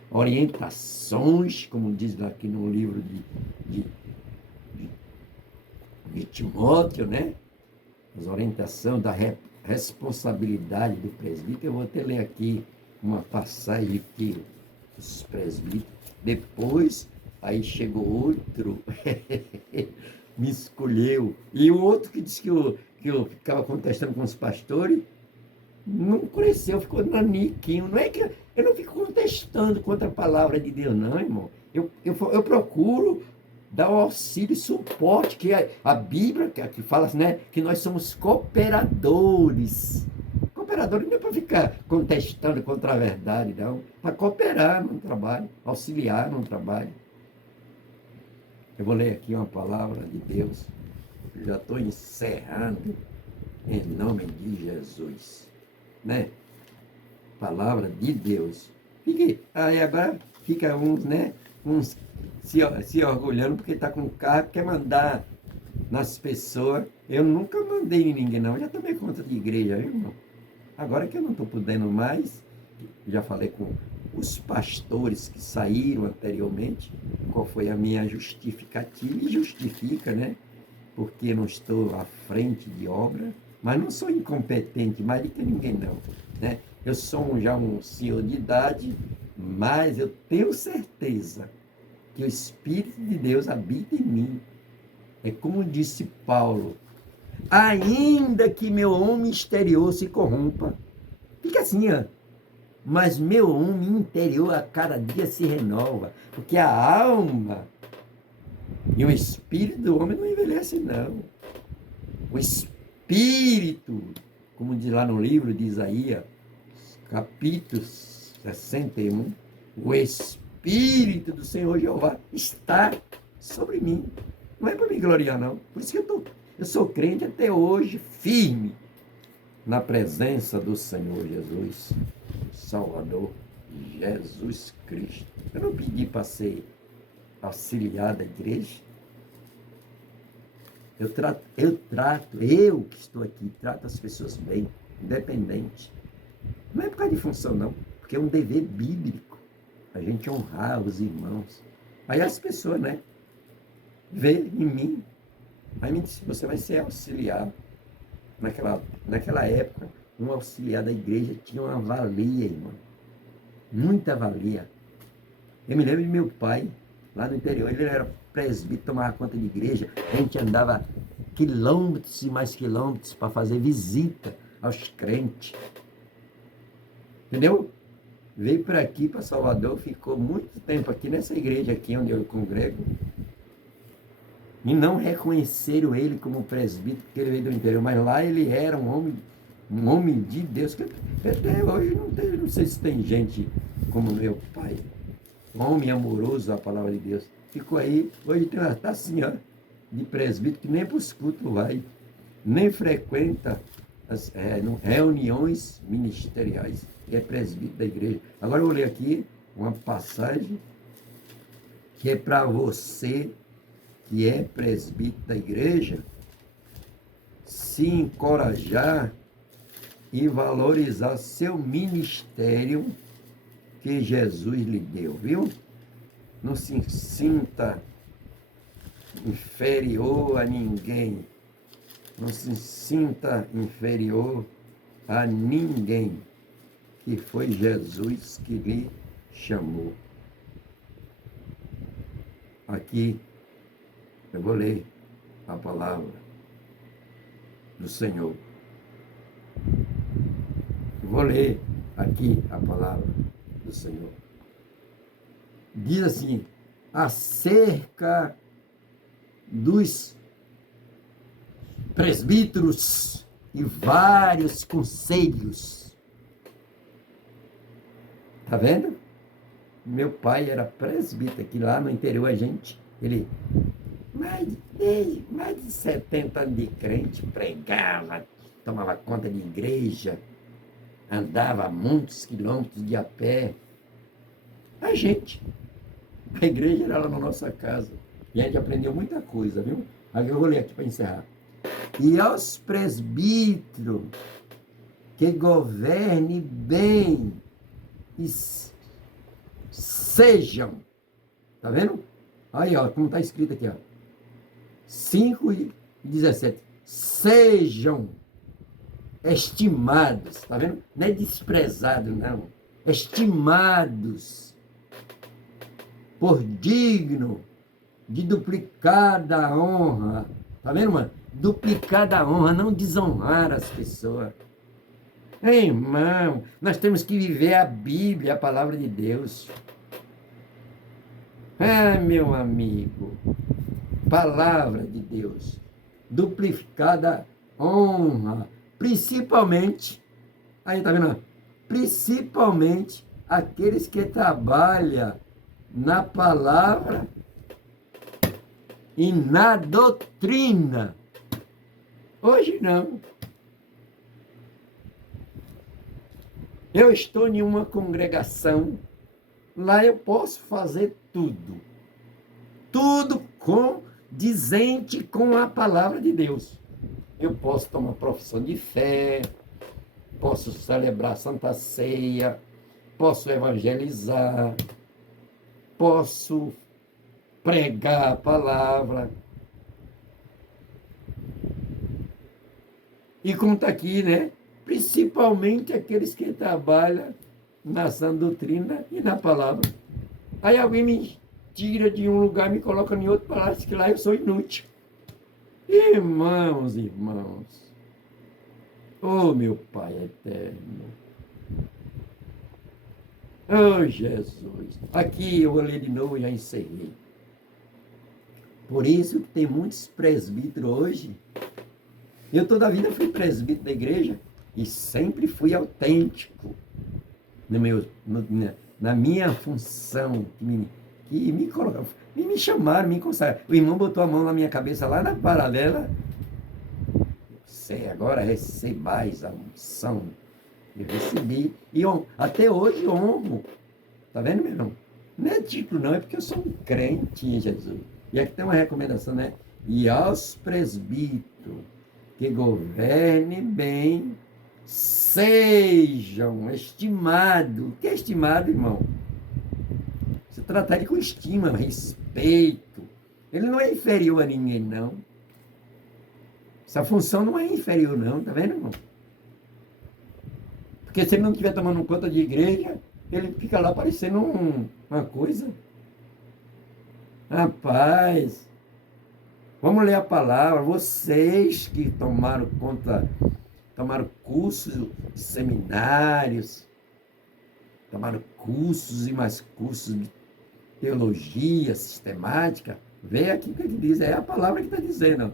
orientações, como diz aqui no livro de Timóteo, né? As orientações da responsabilidade do presbítero. Eu vou até ler aqui uma passagem que os presbíteros. Depois, aí chegou outro, me escolheu. E o outro que disse que eu ficava contestando com os pastores, não cresceu, ficou naniquinho. Não é que eu não fico contestando contra a palavra de Deus, não, irmão. Eu procuro dar o auxílio e suporte, que a Bíblia que fala, né, que nós somos cooperadores. Cooperadores não é para ficar contestando contra a verdade, não. Para cooperar no trabalho, auxiliar no trabalho. Eu vou ler aqui uma palavra de Deus. Eu já estou encerrando em nome de Jesus. Né? Palavra de Deus. Aí agora fica uns, né? Uns se orgulhando porque está com carro, quer mandar nas pessoas. Eu nunca mandei em ninguém, não. Eu já tomei conta de igreja, viu, irmão? Agora que eu não estou podendo mais, já falei com os pastores que saíram anteriormente, qual foi a minha justificativa, e justifica, né? Porque não estou à frente de obra, mas não sou incompetente mais do que ninguém, não. Né? Eu sou já um senhor de idade, mas eu tenho certeza que o Espírito de Deus habita em mim. É como disse Paulo, ainda que meu homem exterior se corrompa, fica assim, ó, mas meu homem interior a cada dia se renova, porque a alma e o espírito do homem não envelhece, não. O espírito, como diz lá no livro de Isaías, capítulo 61, o Espírito do Senhor Jeová está sobre mim. Não é para me gloriar, não. Por isso que eu sou crente até hoje, firme na presença do Senhor Jesus, Salvador Jesus Cristo. Eu não pedi para ser auxiliar da igreja. Eu que estou aqui, trato as pessoas bem, independente. Não é por causa de função, não, porque é um dever bíblico a gente honrar os irmãos. Aí as pessoas, né, vê em mim, aí me disse, você vai ser auxiliar. Naquela época, um auxiliar da igreja tinha uma valia, irmão. Muita valia. Eu me lembro de meu pai, lá no interior, ele era presbítero, tomava conta de igreja, a gente andava quilômetros e mais quilômetros para fazer visita aos crentes. Entendeu? Veio para aqui, para Salvador, ficou muito tempo aqui nessa igreja aqui onde eu congrego. E não reconheceram ele como presbítero, porque ele veio do interior, mas lá ele era um homem de Deus, que até hoje não sei se tem gente como meu pai, um homem amoroso, a palavra de Deus. Ficou aí, hoje está assim, ó, de presbítero, que nem para os cultos vai, nem frequenta as reuniões ministeriais, que é presbítero da igreja. Agora eu vou ler aqui uma passagem que é para você que é presbítero da igreja, se encorajar e valorizar seu ministério que Jesus lhe deu, viu? Não se sinta inferior a ninguém. Não se sinta inferior a ninguém, que foi Jesus que lhe chamou. Aqui eu vou ler a palavra do Senhor. Eu vou ler aqui a palavra do Senhor. Diz assim, acerca dos presbíteros e vários conselhos. Tá vendo? Meu pai era presbítero, aqui lá no interior ele mais de 70 anos de crente, pregava, tomava conta de igreja, andava muitos quilômetros de a pé. A igreja era lá na nossa casa. E a gente aprendeu muita coisa, viu? Agora eu vou ler aqui para encerrar. E aos presbíteros que governe bem e sejam, tá vendo? Aí, ó, como está escrito aqui, ó. 5:17. Sejam estimados, tá vendo? Não é desprezado, não. Estimados por digno de duplicada honra. Tá vendo, mano? Duplicada honra, não desonrar as pessoas. Ei, irmão, nós temos que viver a Bíblia, a palavra de Deus. Ah, meu amigo, palavra de Deus, duplicada honra, principalmente, aí tá vendo? Principalmente aqueles que trabalham na palavra e na doutrina. Hoje não. Eu estou em uma congregação, lá eu posso fazer tudo. Tudo dizente com a palavra de Deus. Eu posso tomar profissão de fé, posso celebrar Santa Ceia, posso evangelizar, posso pregar a palavra. E como está aqui, né? Principalmente aqueles que trabalham na sã doutrina e na palavra. Aí alguém me tira de um lugar e me coloca em outro, parece que lá eu sou inútil. Irmãos, oh meu Pai eterno, oh Jesus, aqui eu vou ler de novo e já encerrei. Por isso que tem muitos presbíteros hoje. Eu toda a vida fui presbítero da igreja e sempre fui autêntico na minha função, que me colocaram, me chamaram, me consagraram. O irmão botou a mão na minha cabeça lá na paralela. Você agora recebais a unção. Eu recebi. E até hoje honro. Tá vendo, meu irmão? Não é título, não, é porque eu sou um crente em Jesus. E aqui tem uma recomendação, né? E aos presbíteros que governem bem, sejam estimados. O que é estimado, irmão? Você trata ele com estima, respeito. Ele não é inferior a ninguém, não. Essa função não é inferior, não. Tá vendo, irmão? Porque se ele não estiver tomando conta de igreja, ele fica lá parecendo uma coisa. Rapaz, vamos ler a palavra. Vocês que tomaram cursos, seminários, tomaram cursos e mais cursos de teologia sistemática, vê aqui o que ele diz, é a palavra que está dizendo.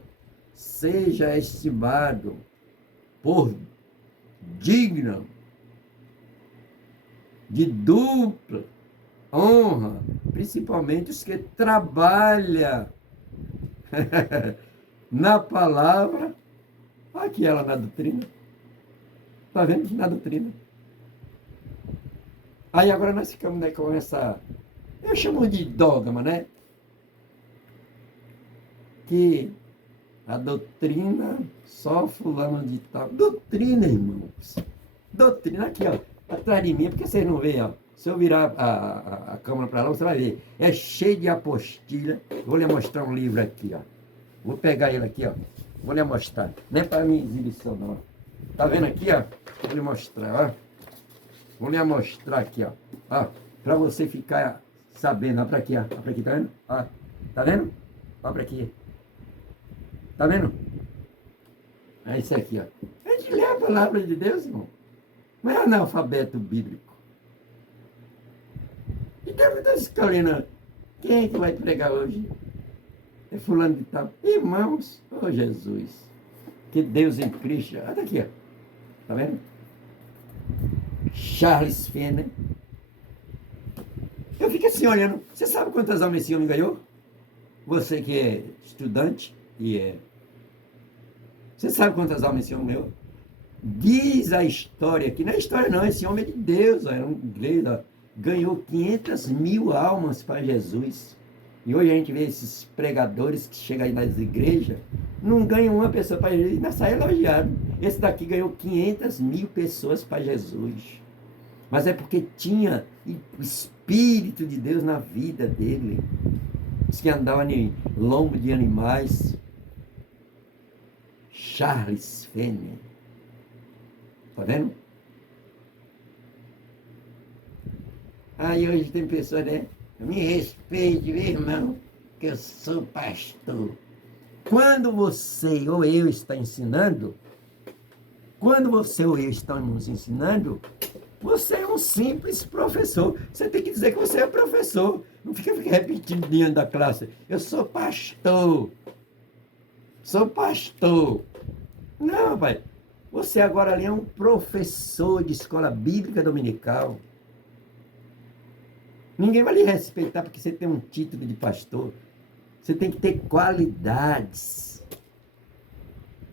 Seja estimado por digno de dupla honra, principalmente os que trabalham na palavra, aqui ela na doutrina. Está vendo? Na doutrina. Aí agora nós ficamos, né, com essa, eu chamo de dogma, né? Que a doutrina, só fulano de tal. Doutrina, irmãos. Doutrina, aqui, ó, atrás de mim, porque vocês não veem, ó. Se eu virar a câmera para lá, você vai ver. É cheio de apostilha. Vou lhe mostrar um livro aqui, ó. Vou pegar ele aqui, ó. Vou lhe mostrar. Não é para minha exibição, não. Tá vendo aqui, ó? Vou lhe mostrar, ó. Vou lhe mostrar aqui, ó. Ó, para você ficar sabendo. Ó, para aqui, ó. Ó, para aqui, tá vendo? Ó, tá vendo? Ó, para aqui. Tá vendo? É isso aqui, ó. A gente lê a palavra de Deus, irmão. Não é analfabeto bíblico. E deve estar escolhendo quem é que vai pregar hoje. É fulano de tal. Irmãos, oh Jesus, que Deus em Cristo. Olha aqui, ó. Tá vendo? Charles Finney. Eu fico assim olhando. Você sabe quantas almas esse homem ganhou? Você que é estudante e é... Você sabe quantas almas esse homem ganhou? Diz a história aqui. Não é história não, esse homem é de Deus. Ó, era um inglês, ó. Ganhou 500 mil almas para Jesus. E hoje a gente vê esses pregadores que chegam aí nas igrejas, não ganham uma pessoa para Jesus, ainda sai elogiado. Esse daqui ganhou 500 mil pessoas para Jesus. Mas é porque tinha o Espírito de Deus na vida dele. Os que andavam em lombo de animais. Charles Finney. Tá vendo? Aí hoje tem pessoas, né? Me respeite, meu irmão, que eu sou pastor. Quando você ou eu está ensinando, quando você ou eu estamos ensinando, você é um simples professor. Você tem que dizer que você é professor. Não fica repetindo diante da classe. Eu sou pastor. Sou pastor. Não, pai. Você agora ali é um professor de escola bíblica dominical. Ninguém vai lhe respeitar porque você tem um título de pastor. Você tem que ter qualidades.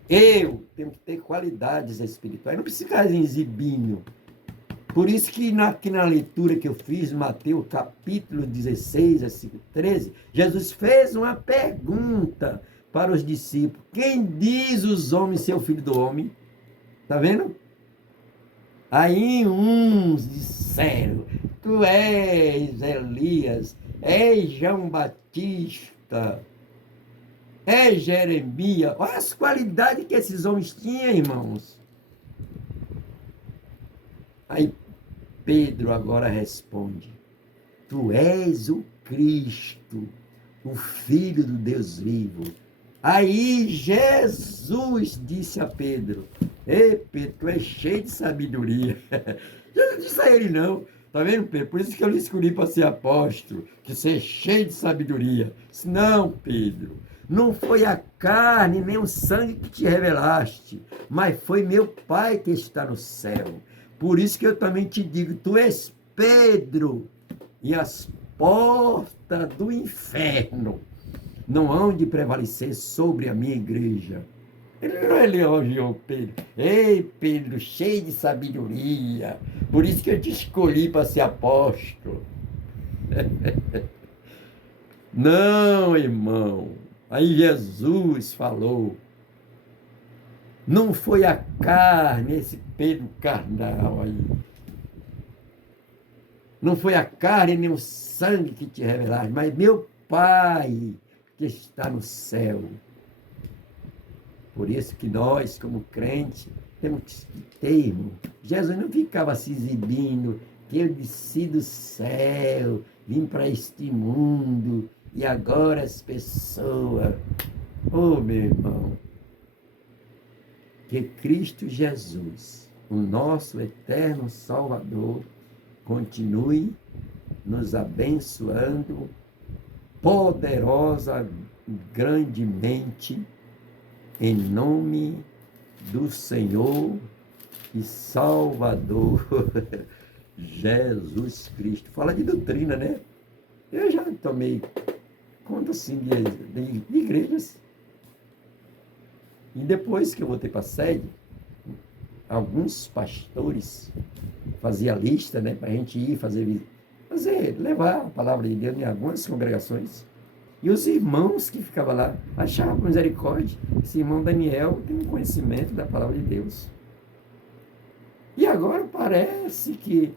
Eu tenho que ter qualidades espirituais. Não precisa ficar exibindo. Por isso que aqui na leitura que eu fiz, Mateus capítulo 16, versículo 13, Jesus fez uma pergunta para os discípulos. Quem diz os homens ser o filho do homem? Está vendo? Aí uns disseram, tu és Elias, és João Batista, és Jeremias. Olha as qualidades que esses homens tinham, irmãos. Aí Pedro agora responde: Tu és o Cristo, o Filho do Deus vivo. Aí Jesus disse a Pedro: Ei, Pedro, tu és cheio de sabedoria. Eu não disse a ele, não. Tá vendo, Pedro? Por isso que eu lhe escolhi para ser apóstolo, que ser cheio de sabedoria. Não, Pedro, não foi a carne nem o sangue que te revelaste, mas foi meu Pai que está no céu. Por isso que eu também te digo, tu és Pedro, e as portas do inferno não hão de prevalecer sobre a minha igreja. Ele elogiou Pedro. Ei, Pedro, cheio de sabedoria. Por isso que eu te escolhi para ser apóstolo. Não, irmão. Aí Jesus falou. Não foi a carne, esse Pedro carnal aí. Não foi a carne nem o sangue que te revelaram, mas meu Pai que está no céu. Por isso que nós, como crentes, temos que ter, irmão. Jesus não ficava se exibindo, que eu desci do céu, vim para este mundo, e agora as pessoas... Oh, meu irmão, que Cristo Jesus, o nosso eterno Salvador, continue nos abençoando poderosa, grandemente, em nome do Senhor e Salvador Jesus Cristo. Fala de doutrina, né? Eu já tomei conta, assim, de igrejas. E depois que eu voltei para a sede, alguns pastores faziam lista, né, para a gente ir levar a palavra de Deus em algumas congregações. E os irmãos que ficavam lá achavam misericórdia. Esse irmão Daniel tem um conhecimento da palavra de Deus. E agora parece que